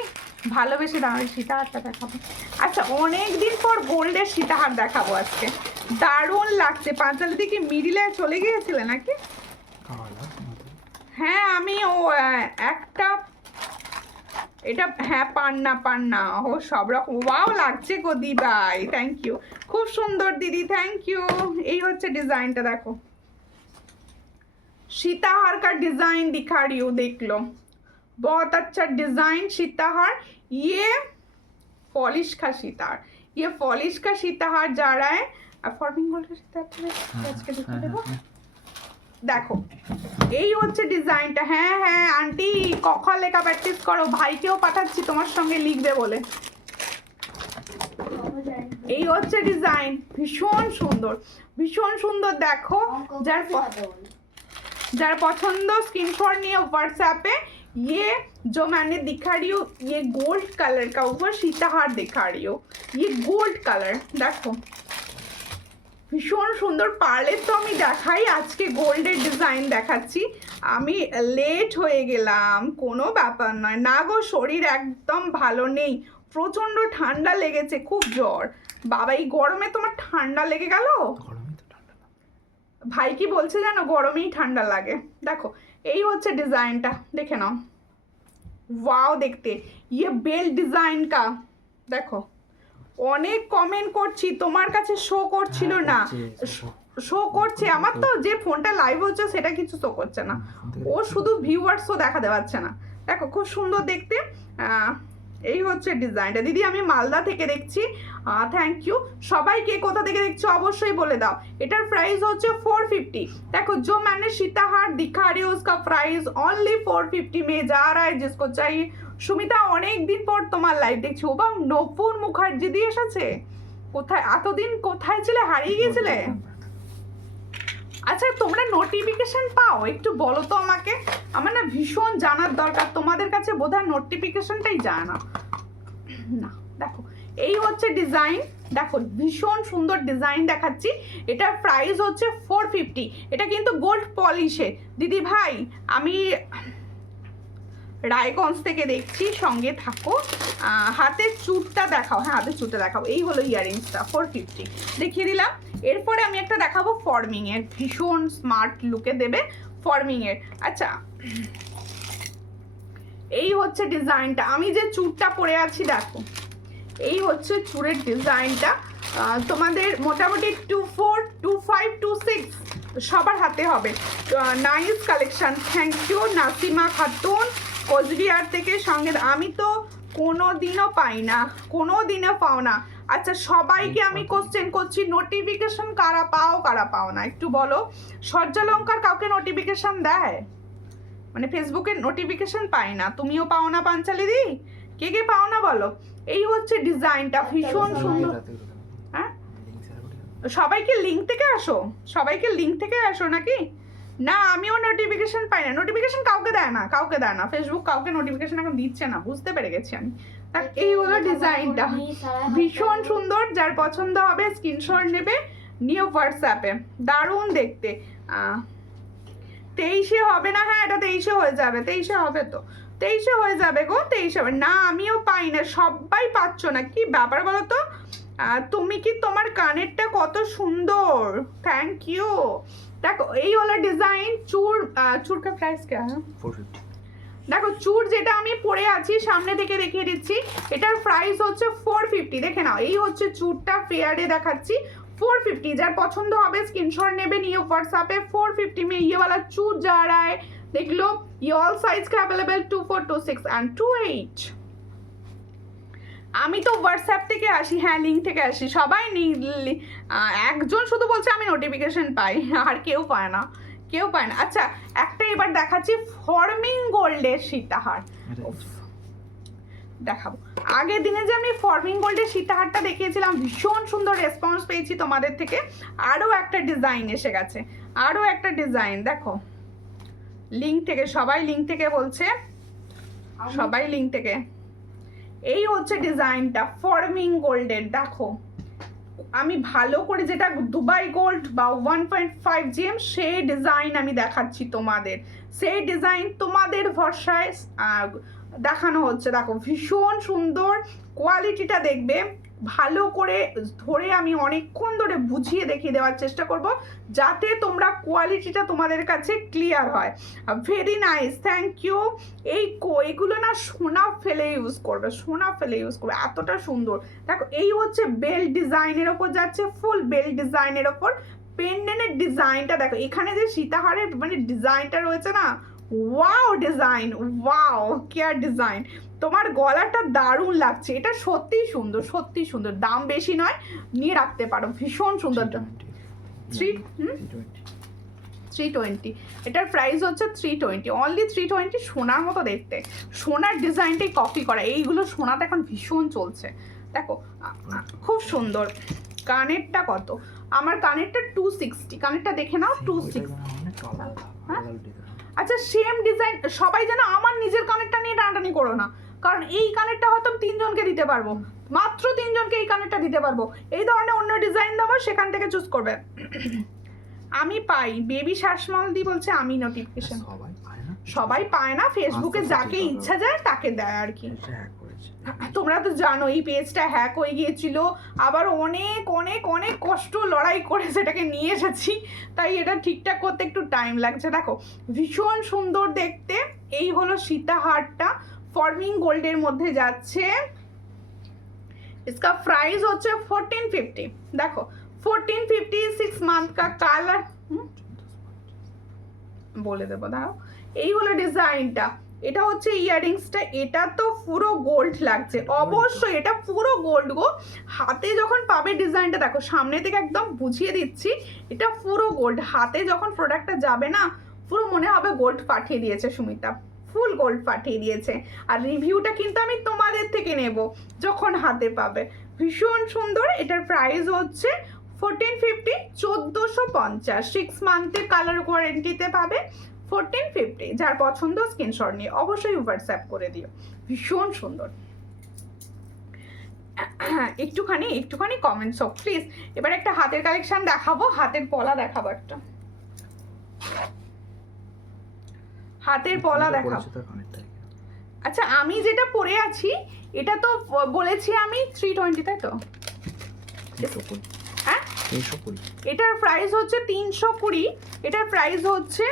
ভালোবেসে দাঁড়াই। সীতাহারটা দেখাবো, আচ্ছা অনেক দিন পর গোল্ডের সীতাহার দেখাবো আজকে, দারুণ লাগছে। পাঁচালি দিকে মিডিলে চলে গিয়েছিলে নাকি? কালা হ্যাঁ আমি ও একটা এটা, হ্যাঁ পান্না ও সব রকম, ওয়াও লাগছে গো দি ভাই, থ্যাংক ইউ, খুব সুন্দর দিদি, থ্যাংক ইউ। এই হচ্ছে ডিজাইনটা, দেখো सीताहार का डिजाइन दिखा रही हूँ, देख लो बहुत अच्छा डिजाइन सीताहार। ये पॉलिश का सीताहार, ये पॉलिश का सीताहार जा रहा है। फॉर बेंगल का सीताहार দেখো এই হচ্ছে ডিজাইনটা। হ্যাঁ হ্যাঁ আন্টি কখন লেখা প্র্যাকটিস করো, ভাইকেও পাঠাচ্ছি তোমার সঙ্গে লিখবে বলে। এই হচ্ছে ডিজাইন, ভীষণ সুন্দর, ভীষণ সুন্দর। দেখো যার পছন্দ स्क्रीनशॉट নিয়ে व्हाट्सएप पे, ये जो मैंने दिखा रही हूँ ये गोल्ड कलर का ऊपर सीताहार दिखा रही हूँ, ये गोल्ड कलर देखो ভীষণ সুন্দর। পারলে তো আমি দেখাই, আজকে গোল্ডের ডিজাইন দেখাচ্ছি। আমি লেট হয়ে গেলাম, কোনো ব্যাপার নয় না গো, শরীর একদম ভালো নেই, প্রচণ্ড ঠান্ডা লেগেছে, খুব জ্বর। বাবা এই গরমে তোমার ঠান্ডা লেগে গেল? গরমে তো ঠান্ডা না। ভাই কি বলছে জানো, গরমেই ঠান্ডা লাগে। দেখো এই হচ্ছে ডিজাইনটা, দেখে নাও, ওয়াও দেখতে, ইয়ে বেল ডিজাইন কা দেখো। অনেক কমেন্ট করছি, তোমার কাছে শো করছিল না, শো করছে আমার তো, যে ফোনটা লাইভ হচ্ছে সেটা কিছু শো করছে না, ও শুধু ভিউয়ার্সও দেখাতে পারছে না। দেখো খুব সুন্দর দেখতে। এই হচ্ছে ডিজাইনটা। দিদি আমি মালদা থেকে দেখছি, থ্যাংক ইউ। সবাইকে কোথা থেকে দেখছো অবশ্যই বলে দাও। এটার প্রাইস হচ্ছে 450। দেখো जो मैंने सीताहार दिखा रही हूँ उसका प्राइस ओनली 450 में जा रहा है, जिसको चाहिए। সুমিতা অনেক দিন পর তোমার লাইভ দেখছি। ও বা নপুর মুখার্জি দিয়ে এসেছে, কোথায় এতদিন কোথায় ছিলে, হারিয়ে গিয়েছিলে? আচ্ছা তোমরা নোটিফিকেশন পাও একটু বলো তো আমাকে, আমার না ভীষণ জানার দরকার, তোমাদের কাছে বোধহয় নোটিফিকেশনটাই যায় না। না দেখো এই হচ্ছে ডিজাইন, দেখো ভীষণ সুন্দর ডিজাইন দেখাচ্ছি। এটার প্রাইস হচ্ছে 450। এটা কিন্তু গোল্ড পলিশে। দিদি ভাই আমি রায়গঞ্জ থেকে দেখছি, সঙ্গে থাকো। হাতের চুটটা দেখাও, হ্যাঁ হাতের চুটটা দেখাও। এই হলো ইয়াররিংসটা 450 দেখিয়ে দিলাম। এরপরে আমি একটা দেখাবো ফর্মিং এর, ভীষণ স্মার্ট লুকে দেবে ফর্মিং এর। আচ্ছা এই হচ্ছে ডিজাইনটা, আমি যে চুটটা পরে আছি দেখো, এই হচ্ছে চুড়ের ডিজাইনটা। তোমাদের মোটামুটি 24, 25, 26 সবার হাতে হবে। Nice collection, thank you Nasima Khatun Cooch Behar থেকে। সঙ্গে আমি তো কোনো দিনও পাই না, কোনো দিনও পাও না। আচ্ছা সবাইকে আমি কোশ্চেন করছি, নোটিফিকেশন কারা পাও না একটু বলো। সূর্যালঙ্কার কাউকে নোটিফিকেশন দেয়? মানে ফেসবুকে নোটিফিকেশন পাই না, তুমিও পাও না পাঞ্চালি দি, কে কে পাও না বলো। এই হচ্ছে ডিজাইনটা, ভীষণ সুন্দর। হ্যাঁ সবাইকে লিঙ্ক থেকে আসো, সবাইকে লিঙ্ক থেকে আসো নাকি? না আমিও নোটিফিকেশন পাই না, নোটিফিকেশন কাউকে দেয় না, ফেসবুক কাউকে নোটিফিকেশন এখন দিচ্ছে না, বুঝতে পেরে গেছি আমি। এই হলো ডিজাইনটা, ভীষণ সুন্দর। যার পছন্দ হবে স্ক্রিনশট নেবে, নিয়ে হোয়াটসঅ্যাপে, দারুণ দেখতে। 23-এ হবে না? হ্যাঁ এটা 23-এ হয়ে যাবে, 23-এ হবে তো, 23-এ হয়ে যাবে গো, 23-এ হবে না। আমিও পাই না, সবাই পাচ্ছ না, কি ব্যাপার বলো তো? তুমি কি, তোমার কানেরটা কত সুন্দর, থ্যাংক ইউ। দেখো এই হলো ডিজাইন। চুর কা প্রাইস কে? 450। দেখো চুর যেটা আমি পরে আছি সামনে থেকে দেখিয়ে দিচ্ছি, এটার প্রাইস হচ্ছে 450। দেখে নাও এই হচ্ছে চুরটা, ফেয়ারে দেখাচ্ছি 450। যার পছন্দ হবে स्क्रीनशॉट নেবে, নিয়ে व्हाट्सएप पे 450 में ये वाला चूर जा रहा है, देख लो। ये ऑल साइज का अवेलेबल 24, 26 एंड 28। আমি তো হোয়াটসঅ্যাপ থেকে আসি, হ্যাঁ লিঙ্ক থেকে আসি, সবাই একজন শুধু বলছে আমি নোটিফিকেশন পাই, আর কেউ পায় না, কেউ পায় না। আচ্ছা একটা এবার দেখাচ্ছি ফর্মিং গোল্ডের সীতাহার দেখাবো। আগের দিনে যে আমি ফর্মিং গোল্ডের সীতাহারটা দেখিয়েছিলাম, ভীষণ সুন্দর রেসপন্স পেয়েছি তোমাদের থেকে। আরও একটা ডিজাইন এসে গেছে, আরও একটা ডিজাইন দেখো, লিঙ্ক থেকে, সবাই লিঙ্ক থেকে বলছে, সবাই লিঙ্ক থেকে। এই হচ্ছে ডিজাইনটা ফর্মিং গোল্ডের, দেখো আমি ভালো করে যেটা দুবাই গোল্ড বা 1.5 GM সেই ডিজাইন আমি দেখাচ্ছি তোমাদের, সেই ডিজাইন তোমাদের ভরসায় দেখানো হচ্ছে। দেখো ভীষণ সুন্দর, কোয়ালিটিটা দেখবে ভালো করে ধরে, আমি অনেকক্ষণ ধরে বুঝিয়ে দেখিয়ে দেওয়ার চেষ্টা করব যাতে তোমরা কোয়ালিটিটা তোমাদের কাছে ক্লিয়ার হয়। Very nice, thank you. এগুলো না সোনা ফেলে ইউজ করবে, সোনা ফেলে ইউজ করবে, এতটা সুন্দর। দেখো এই হচ্ছে বেল্ট ডিজাইনের ওপর যাচ্ছে, ফুল বেল্ট ডিজাইনের ওপর পেন্ডেন্টের ডিজাইনটা দেখো, এখানে যে সীতাহারের মানে ডিজাইনটা রয়েছে না, wow design, wow care design. তোমার গলাটা দারুণ লাগছে, এটা সত্যিই সুন্দর, সত্যি সুন্দর, দাম বেশি নয়, নিয়ে রাখতে পারো, ভীষণ সুন্দর। 320, এটার প্রাইস হচ্ছে 320, অনলি 320। সোনার মতো দেখতে, সোনার ডিজাইনটাই কপি করা, এইগুলো সোনাটা এখন ভীষণ চলছে। দেখো খুব সুন্দর। কানেরটা কত? আমার কানেরটা 260, কানেরটা দেখে নাও 260। আচ্ছা সেম ডিজাইন, সবাই যেন আমার নিজের কানেরটা নিয়ে টানাটানি করো না, কারণ এই কানেরটা হয়তো আমি 3 জনকে দিতে পারবো, মাত্র 3 জনকে এই কানেরটা দিতে পারবো। এই ধরনের অন্য ডিজাইন দেবো, সেখান থেকে চুজ করবে। আমি পাই, বেবি শাসমলদি বলছে আমি নোটিফিকেশন, সবাই পায় না, ফেসবুকে যাকে ইচ্ছা যায় তাকে দেয় আর কি। তোমরা তো জানো এই পেজটা হ্যাক হয়ে গিয়েছিল, আবার অনেক অনেক অনেক কষ্ট লড়াই করে সেটাকে নিয়ে এসেছি, তাই এটা ঠিকঠাক করতে একটু টাইম লাগছে। দেখো ভীষণ সুন্দর দেখতে, এই হলো সীতাহারটা, ফর্মিং গোল্ডের মধ্যে যাচ্ছে। इसका प्राइस হচ্ছে 1450। দেখো 1450, 6 मंथ का কালার বলে দেবো, দাঁড়াও। এই হলো ডিজাইনটা, এটা হচ্ছে ইয়াররিংসটা, এটা তো পুরো গোল্ড লাগছে, অবশ্যই এটা পুরো গোল্ড গো। হাতে যখন পাবে ডিজাইনটা দেখো, সামনে থেকে একদম বুঝিয়ে দিচ্ছি, এটা পুরো গোল্ড। হাতে যখন প্রোডাক্টটা যাবে না, পুরো মনে হবে গোল্ড পাঠিয়ে দিয়েছে সুমিতা, ফুল গোল্ড পাঠিয়ে দিয়েছে। আর রিভিউটা কিন্তু আমি তোমাদের থেকে নেব যখন হাতে পাবে। ভীষণ সুন্দর, এটার প্রাইস হচ্ছে 1450, 1450, 6 মান্থের কালার ওয়ারেন্টিতে পাবে, 1450। যার পছন্দ স্ক্রিনশট নিয়ে অবশ্যই হোয়াটসঅ্যাপ করে দিও, ভীষণ সুন্দর। একটুখানি একটুখানি কমেন্টস হোক প্লিজ। এবার একটা হাতের কালেকশন দেখাবো, হাতের পলা দেখাবো, একটা হাতের পলা দেখাবো। আচ্ছা আমি যেটা পরে আছি এটা তো বলেছি আমি 320, তাই তো? হ্যাঁ এটার প্রাইস হচ্ছে 320, এটার প্রাইস হচ্ছে,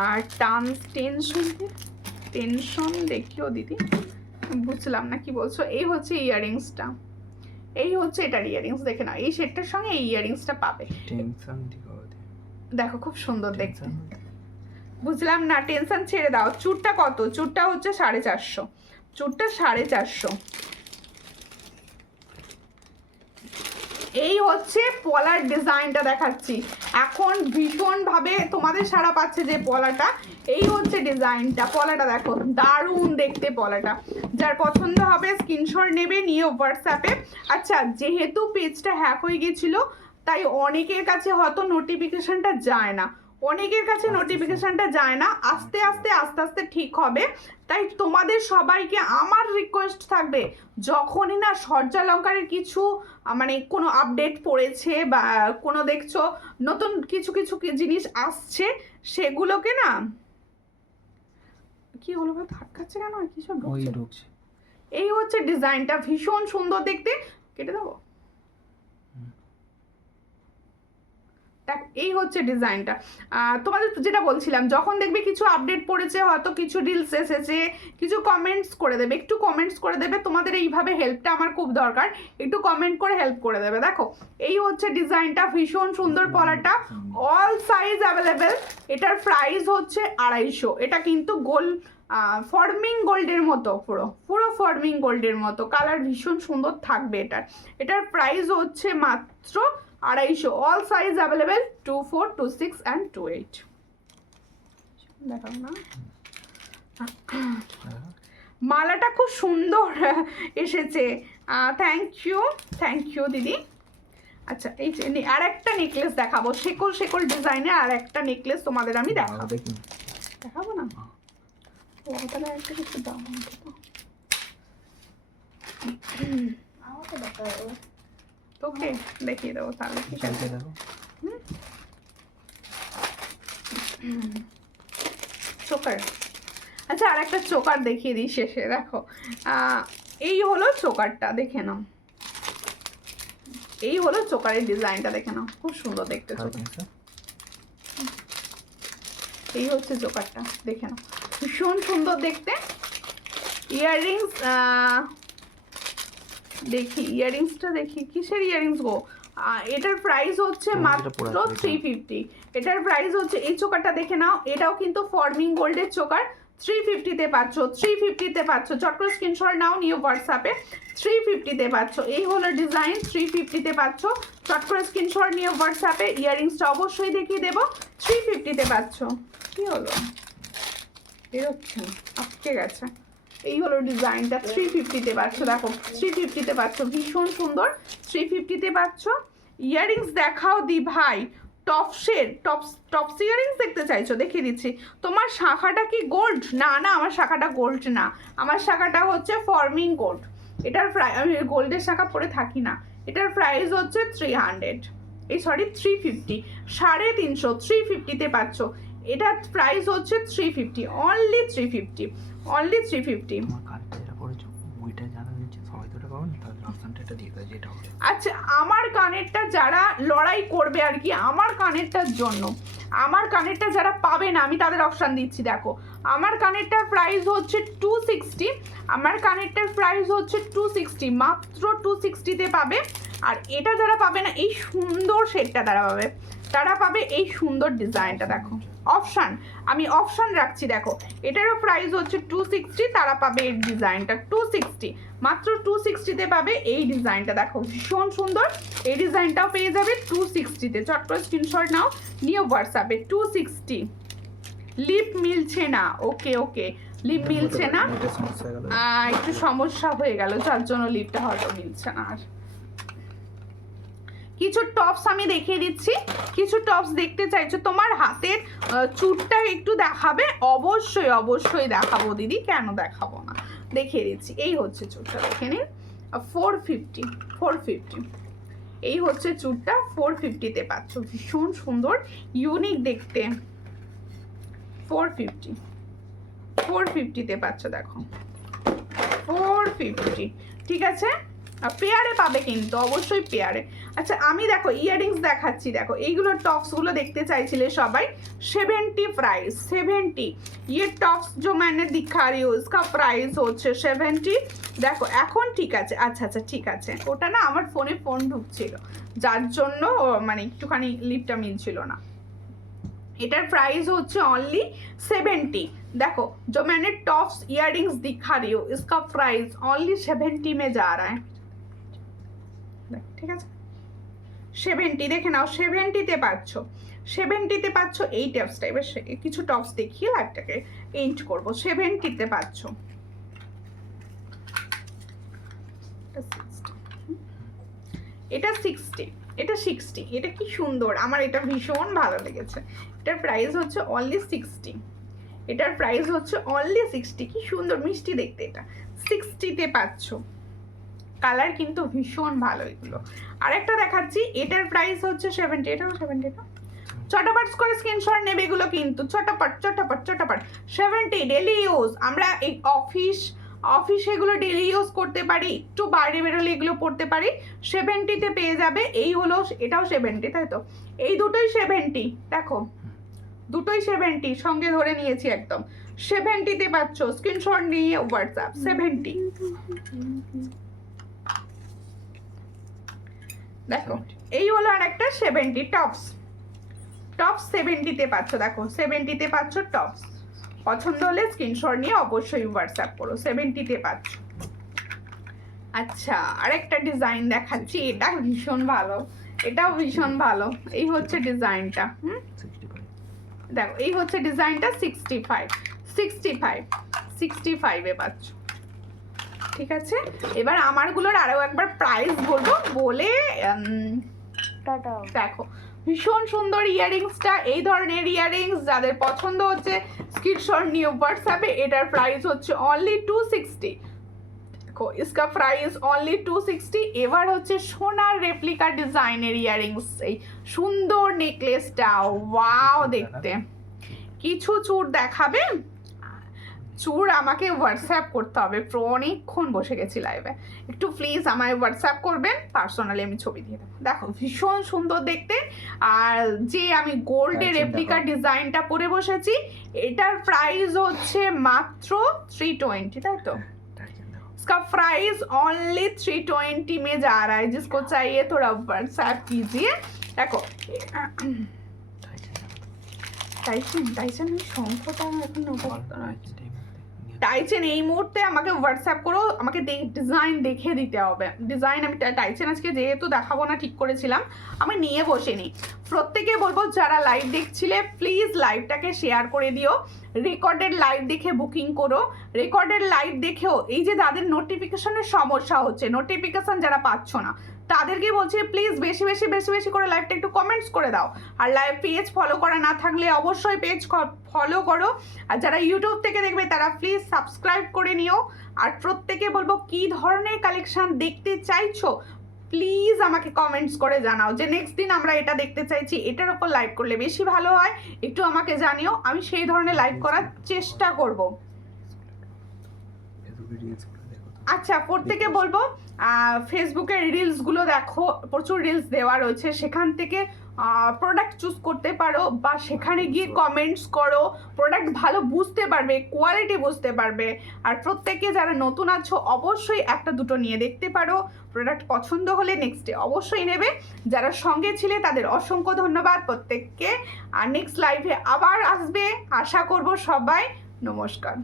আর টেনশন দেখিও দিদি, বুঝলাম না কি বলছো। এই হচ্ছে ইয়াররিংসটা, এই হচ্ছে এটার ইয়াররিংস, দেখে না এই সেটটার সঙ্গে এই ইয়াররিংসটা পাবে। দেখো খুব সুন্দর দেখতে, বুঝলাম না, টেনশন ছেড়ে দাও। চুরটা কত? চুরটা হচ্ছে 450, চুরটা 450। এই হচ্ছে পলার ডিজাইনটা দেখাচ্ছি, এখন ভীষণভাবে তোমাদের সাড়া পাচ্ছে যে পলাটা। এই হচ্ছে ডিজাইনটা, পলাটা দেখো দারুণ দেখতে পলাটা। যার পছন্দ হবে স্ক্রিনশট নেবে, নিয়ে হোয়াটসঅ্যাপে। আচ্ছা যেহেতু পেজটা হ্যাক হয়ে গেছিলো, তাই অনেকের কাছে হয়তো নোটিফিকেশনটা যায় না, অনেকের কাছে নোটিফিকেশনটা যায় না, আস্তে আস্তে আস্তে আস্তে ঠিক হবে। তাই তোমাদের সবাইকে আমার রিকোয়েস্ট থাকবে, যখনই না সূর্যালঙ্কারের কিছু মানে কোনো আপডেট পড়েছে বা কোনো দেখছো নতুন কিছু কিছু জিনিস আসছে, সেগুলোকে না, কি হলো ভাই ধাক্কাচ্ছে কেন, কি সব ঢুকছে। এই হচ্ছে ডিজাইনটা, ভীষণ সুন্দর দেখতে। কেটে দেবো, দেখ এই হচ্ছে ডিজাইনটা। তোমাদের যেটা বলছিলাম, যখন দেখবে কিছু আপডেট পড়েছে, হয়তো কিছু রিলস এসেছে, কিছু কমেন্টস করে দেবে, একটু কমেন্টস করে দেবে, তোমাদের এইভাবে হেল্পটা আমার খুব দরকার, একটু কমেন্ট করে হেল্প করে দেবে। দেখো এই হচ্ছে ডিজাইনটা, ভীষণ সুন্দর পলাটা, অল সাইজ অ্যাভেলেবেল। এটার প্রাইস হচ্ছে 250। এটা কিন্তু গোল্ড, ফর্মিং গোল্ডের মতো, পুরো পুরো ফর্মিং গোল্ডের মতো, কালার ভীষণ সুন্দর থাকবে এটার প্রাইস হচ্ছে মাত্র 250। All size available, 24, 26 and 28। দেখাও না, মালাটা খুব সুন্দর এসেছে, থ্যাংক ইউ দিদি। আচ্ছা এই যে আর একটা নেকলেস দেখাবো, শেকল ডিজাইনের আর একটা নেকলেস তোমাদের আমি দেখাবো না, তাহলে একটা কিছু দাম তোকে দেখিয়ে দেবো তাহলে, ঠিক আছে। চোকার, আচ্ছা আর একটা চোকার দেখিয়ে দিই শেষে। দেখো এই হলো চোকারটা, দেখে নাও, এই হলো চোকারের ডিজাইনটা, দেখে নাও, খুব সুন্দর দেখতে। এই হচ্ছে চোকারটা, দেখে নাও, ভীষণ সুন্দর দেখতে। ইয়াররিংস দেখি কিসের ইয়াররিংস গো। এটার প্রাইস হচ্ছে মাত্র 350। এটার প্রাইস হচ্ছে, এই চোকারটা দেখে নাও, এটাও কিন্তু ফর্মিং গোল্ডের চোকার, 350-তে পাচ্ছ, 350-তে পাচ্ছ। চট করে স্ক্রিনশট নাও, নিউ হোয়াটসঅ্যাপে 350-তে পাচ্ছ। এই হলো ডিজাইন, 350-তে পাচ্ছ, চট করে স্ক্রিনশট নিয়ে হোয়াটসঅ্যাপে। ইয়াররিংসটা অবশ্যই দেখিয়ে দেবো, 350-তে পাচ্ছ। কি হলো, বেরোচ্ছে না, আটকে গেছে। এই হলো ডিজাইনটা, 350-তে পাচ্ছ। দেখো 350-তে পাচ্ছ, ভীষণ সুন্দর, 350-তে পাচ্ছ। ইয়াররিংস দেখাও দি ভাই, টপস ইয়াররিংস দেখতে চাইছো, দেখিয়ে দিচ্ছি। তোমার শাখাটা কি গোল্ড? না আমার শাখাটা গোল্ড না, আমার শাখাটা হচ্ছে ফর্মিং গোল্ড। এটার প্রাইস, আমি গোল্ডের শাখা পরে থাকি না। এটার প্রাইস হচ্ছে 350, 350, 350-তে পাচ্ছ। এটার প্রাইস হচ্ছে 350, অনলি 350, অনলি 350। আচ্ছা আমার কানেরটা যারা লড়াই করবে আর কি, আমার কানেরটার জন্য, আমার কানেরটা যারা পাবে না, আমি তাদের অপশান দিচ্ছি। দেখো আমার কানেরটার প্রাইস হচ্ছে 260, আমার কানেরটার প্রাইস হচ্ছে 260, মাত্র 260-তে পাবে। আর এটা যারা পাবে না, এই সুন্দর শেডটা তারা পাবে এই সুন্দর ডিজাইনটা। দেখো অপশান, আমি অপশান রাখছি। দেখো এটারও প্রাইস হচ্ছে 260, তারা পাবে এই ডিজাইনটা 260, মাত্র 260-তে পাবে এই ডিজাইনটা। দেখো ভীষণ সুন্দর, এই ডিজাইনটাও পেয়ে যাবে 260-তে। চট করে স্ক্রিনশট নাও, নিয়ে হোয়াটসঅ্যাপে 260। লিপ মিলছে না, ওকে লিপ মিলছে না, একটু সমস্যা হয়ে গেল, যার জন্য লিপটা হয়তো মিলছে না। আর কিছু টপস আমি দেখিয়ে দিচ্ছি, কিছু টপস দেখতে চাইছো, তোমার হাতের চুটটা একটু দেখাবে, অবশ্যই দেখাবো দিদি, কেন দেখাবো না, দেখিয়ে দিচ্ছি। এই হচ্ছে চুটটা, দেখে নিন, 450, এই হচ্ছে চুটটা, 450-তে পাচ্ছ, ভীষণ সুন্দর ইউনিক দেখতে। 450-তে পাচ্ছ, দেখো 450, ঠিক আছে। পেয়ারে পাবে কিন্তু, অবশ্যই পেয়ারে। আচ্ছা আমি দেখো ইয়াররিংস দেখাচ্ছি, দেখো এইগুলো टॉप्सগুলো দেখতে चाइছিলে সবাই। 70 प्राइस, 70। ये टॉप्स जो मैंने दिखा रही हूँ इसका प्राइस হচ্ছে 70। দেখো এখন ঠিক আছে, আচ্ছা ঠিক আছে, ওটা না আমার ফোন ঢুকছিল, যার জন্য মানে একটুখানি লিপটা মিলছিল না। এটার প্রাইস হচ্ছে অনলি 70। देखो जो मैंने टॉप्स इयररिंग्स दिखा रही हूँ इसका प्राइस ओनली 70 में जा रहा है, ঠিক আছে। 70 দেখে নাও, 70-তে পাচ্ছ, 70-তে পাচ্ছ এই টপসটা। এবার কিছু টপস দেখিয়ে লাইভটাকে এন্ড করব। 70-তে পাচ্ছ, এটা 60, এটা 60, এটা কি সুন্দর, আমার এটা ভীষণ ভালো লেগেছে। এটার প্রাইস হচ্ছে অনলি 60, এটার প্রাইস হচ্ছে অনলি 60। কি সুন্দর মিষ্টি দেখতে, এটা 60-তে পাচ্ছ। কালার কিন্তু ভীষণ ভালো এগুলো। আরেকটা দেখাচ্ছি, এটার প্রাইস হচ্ছে 70, এটাও 70 না। চটাপট করে স্ক্রিনশট নেবে এগুলো কিন্তু, চটাপট 70 ডেলি ইউজ। আমরা এই অফিস অফিসে এগুলো ডেলি ইউজ করতে পারি, একটু বাইরে বেরোলে এগুলো পড়তে পারি। 70-তে পেয়ে যাবে। এই হলো, এটাও 70, তাই তো? এই দুটোই 70, দেখো দুটোই 70, সঙ্গে ধরে নিয়েছি একদম। 70-তে পাচ্ছ, স্ক্রিনশট নিয়ে হোয়াটসঅ্যাপ। 70, দেখো এই হলো আর একটা 70 টপস। টপস 70-তে পাচ্ছ, দেখো 70-তে পাচ্ছ টপস। পছন্দ হলে স্ক্রিনশট নিয়ে অবশ্যই হোয়াটসঅ্যাপ করো। 70-তে পাচ্ছ। আচ্ছা, আরেকটা ডিজাইন দেখাচ্ছি, এটা ভীষণ ভালো, এটাও ভীষণ ভালো। এই হচ্ছে ডিজাইনটা, 65 দেখো এই হচ্ছে ডিজাইনটা। 65-এ পাচ্ছ। ঠিক আছে, এবার আমারগুলোর আরও একবার প্রাইস বলবো, বলে দেখো ভীষণ সুন্দর ইয়াররিংসটা। এই ধরনের ইয়াররিংস যাদের পছন্দ হচ্ছে স্ক্রিনশট নিয়ে হোয়াটসঅ্যাপে। এটার প্রাইস হচ্ছে অনলি 260। দেখো इसका প্রাইস অনলি 260। এবার হচ্ছে সোনার রেপ্লিকা ডিজাইনের ইয়াররিংস, এই সুন্দর নেকলেসটা, ওয়াও দেখতে। কিছু চূড় দেখাবে? চূড় আমাকে হোয়াটসঅ্যাপ করতে হবে, অনেকক্ষণ বসে গেছি লাইভে। একটু প্লিজ আমায় হোয়াটসঅ্যাপ করবেন, পার্সোনালি আমি ছবি দিয়ে দেবো। দেখো ভীষণ সুন্দর দেখতে। আর যে আমি গোল্ডের রেপ্লিকা ডিজাইনটা পরে বসেছি, এটার প্রাইস হচ্ছে মাত্র 320, তাই তো? इसका प्राइस ओनली 320 में जा रहा है। जिसको चाहिए थोड़ा व्हाट्सएप कीजिए। देखो টাইসন শঙ্খটা এখন টাইচেন এই মুহূর্তে আমাকে হোয়াটসঅ্যাপ করো, আমাকে ডিজাইন দেখে দিতে হবে। ডিজাইন আমি টাইচেন আজকে যেহেতু দেখাবো না ঠিক করেছিলাম, আমি নিয়ে বসিনি। প্রত্যেকে বলবো যারা লাইভ দেখছিলে প্লিজ লাইভটাকে শেয়ার করে দিও। রেকর্ডেড লাইভ দেখে বুকিং করো। রেকর্ডেড লাইভ দেখেও এই যে যাদের নোটিফিকেশনের সমস্যা হচ্ছে, নোটিফিকেশন যারা পাচ্ছ না, তাদেরকে বলছি প্লিজ বেশি বেশি বেশি বেশি করে লাইভটা একটু কমেন্টস করে দাও। আর লাইভ পেজ ফলো করা না থাকলে অবশ্যই পেজ ফলো করো। আর যারা ইউটিউব থেকে দেখবে তারা প্লিজ সাবস্ক্রাইব করে নিও। আর প্রত্যেকে বলবো কি ধরনের কালেকশন দেখতে চাইছো প্লিজ আমাকে কমেন্টস করে জানাও, যে নেক্সট দিন আমরা এটা দেখতে চাইছি, এটার উপর লাইভ করলে বেশি ভালো হয়, একটু আমাকে জানিও। আমি সেই ধরনের লাইভ করার চেষ্টা করব। আচ্ছা, প্রত্যেকে বলবো ফেসবুকের রিলসগুলো দেখো, প্রচুর রিলস দেওয়া রয়েছে, সেখান থেকে প্রোডাক্ট চুজ করতে পারো, বা সেখানে গিয়ে কমেন্টস করো, প্রোডাক্ট ভালো বুঝতে পারবে, কোয়ালিটি বুঝতে পারবে। আর প্রত্যেকে যারা নতুন আছো অবশ্যই একটা দুটো নিয়ে দেখতে পারো, প্রোডাক্ট পছন্দ হলে নেক্সট ডে অবশ্যই নেবে। যারা সঙ্গে ছিলে তাদের অসংখ্য ধন্যবাদ প্রত্যেককে। আর নেক্সট লাইভে আবার আসবে আশা করব সবাই। নমস্কার।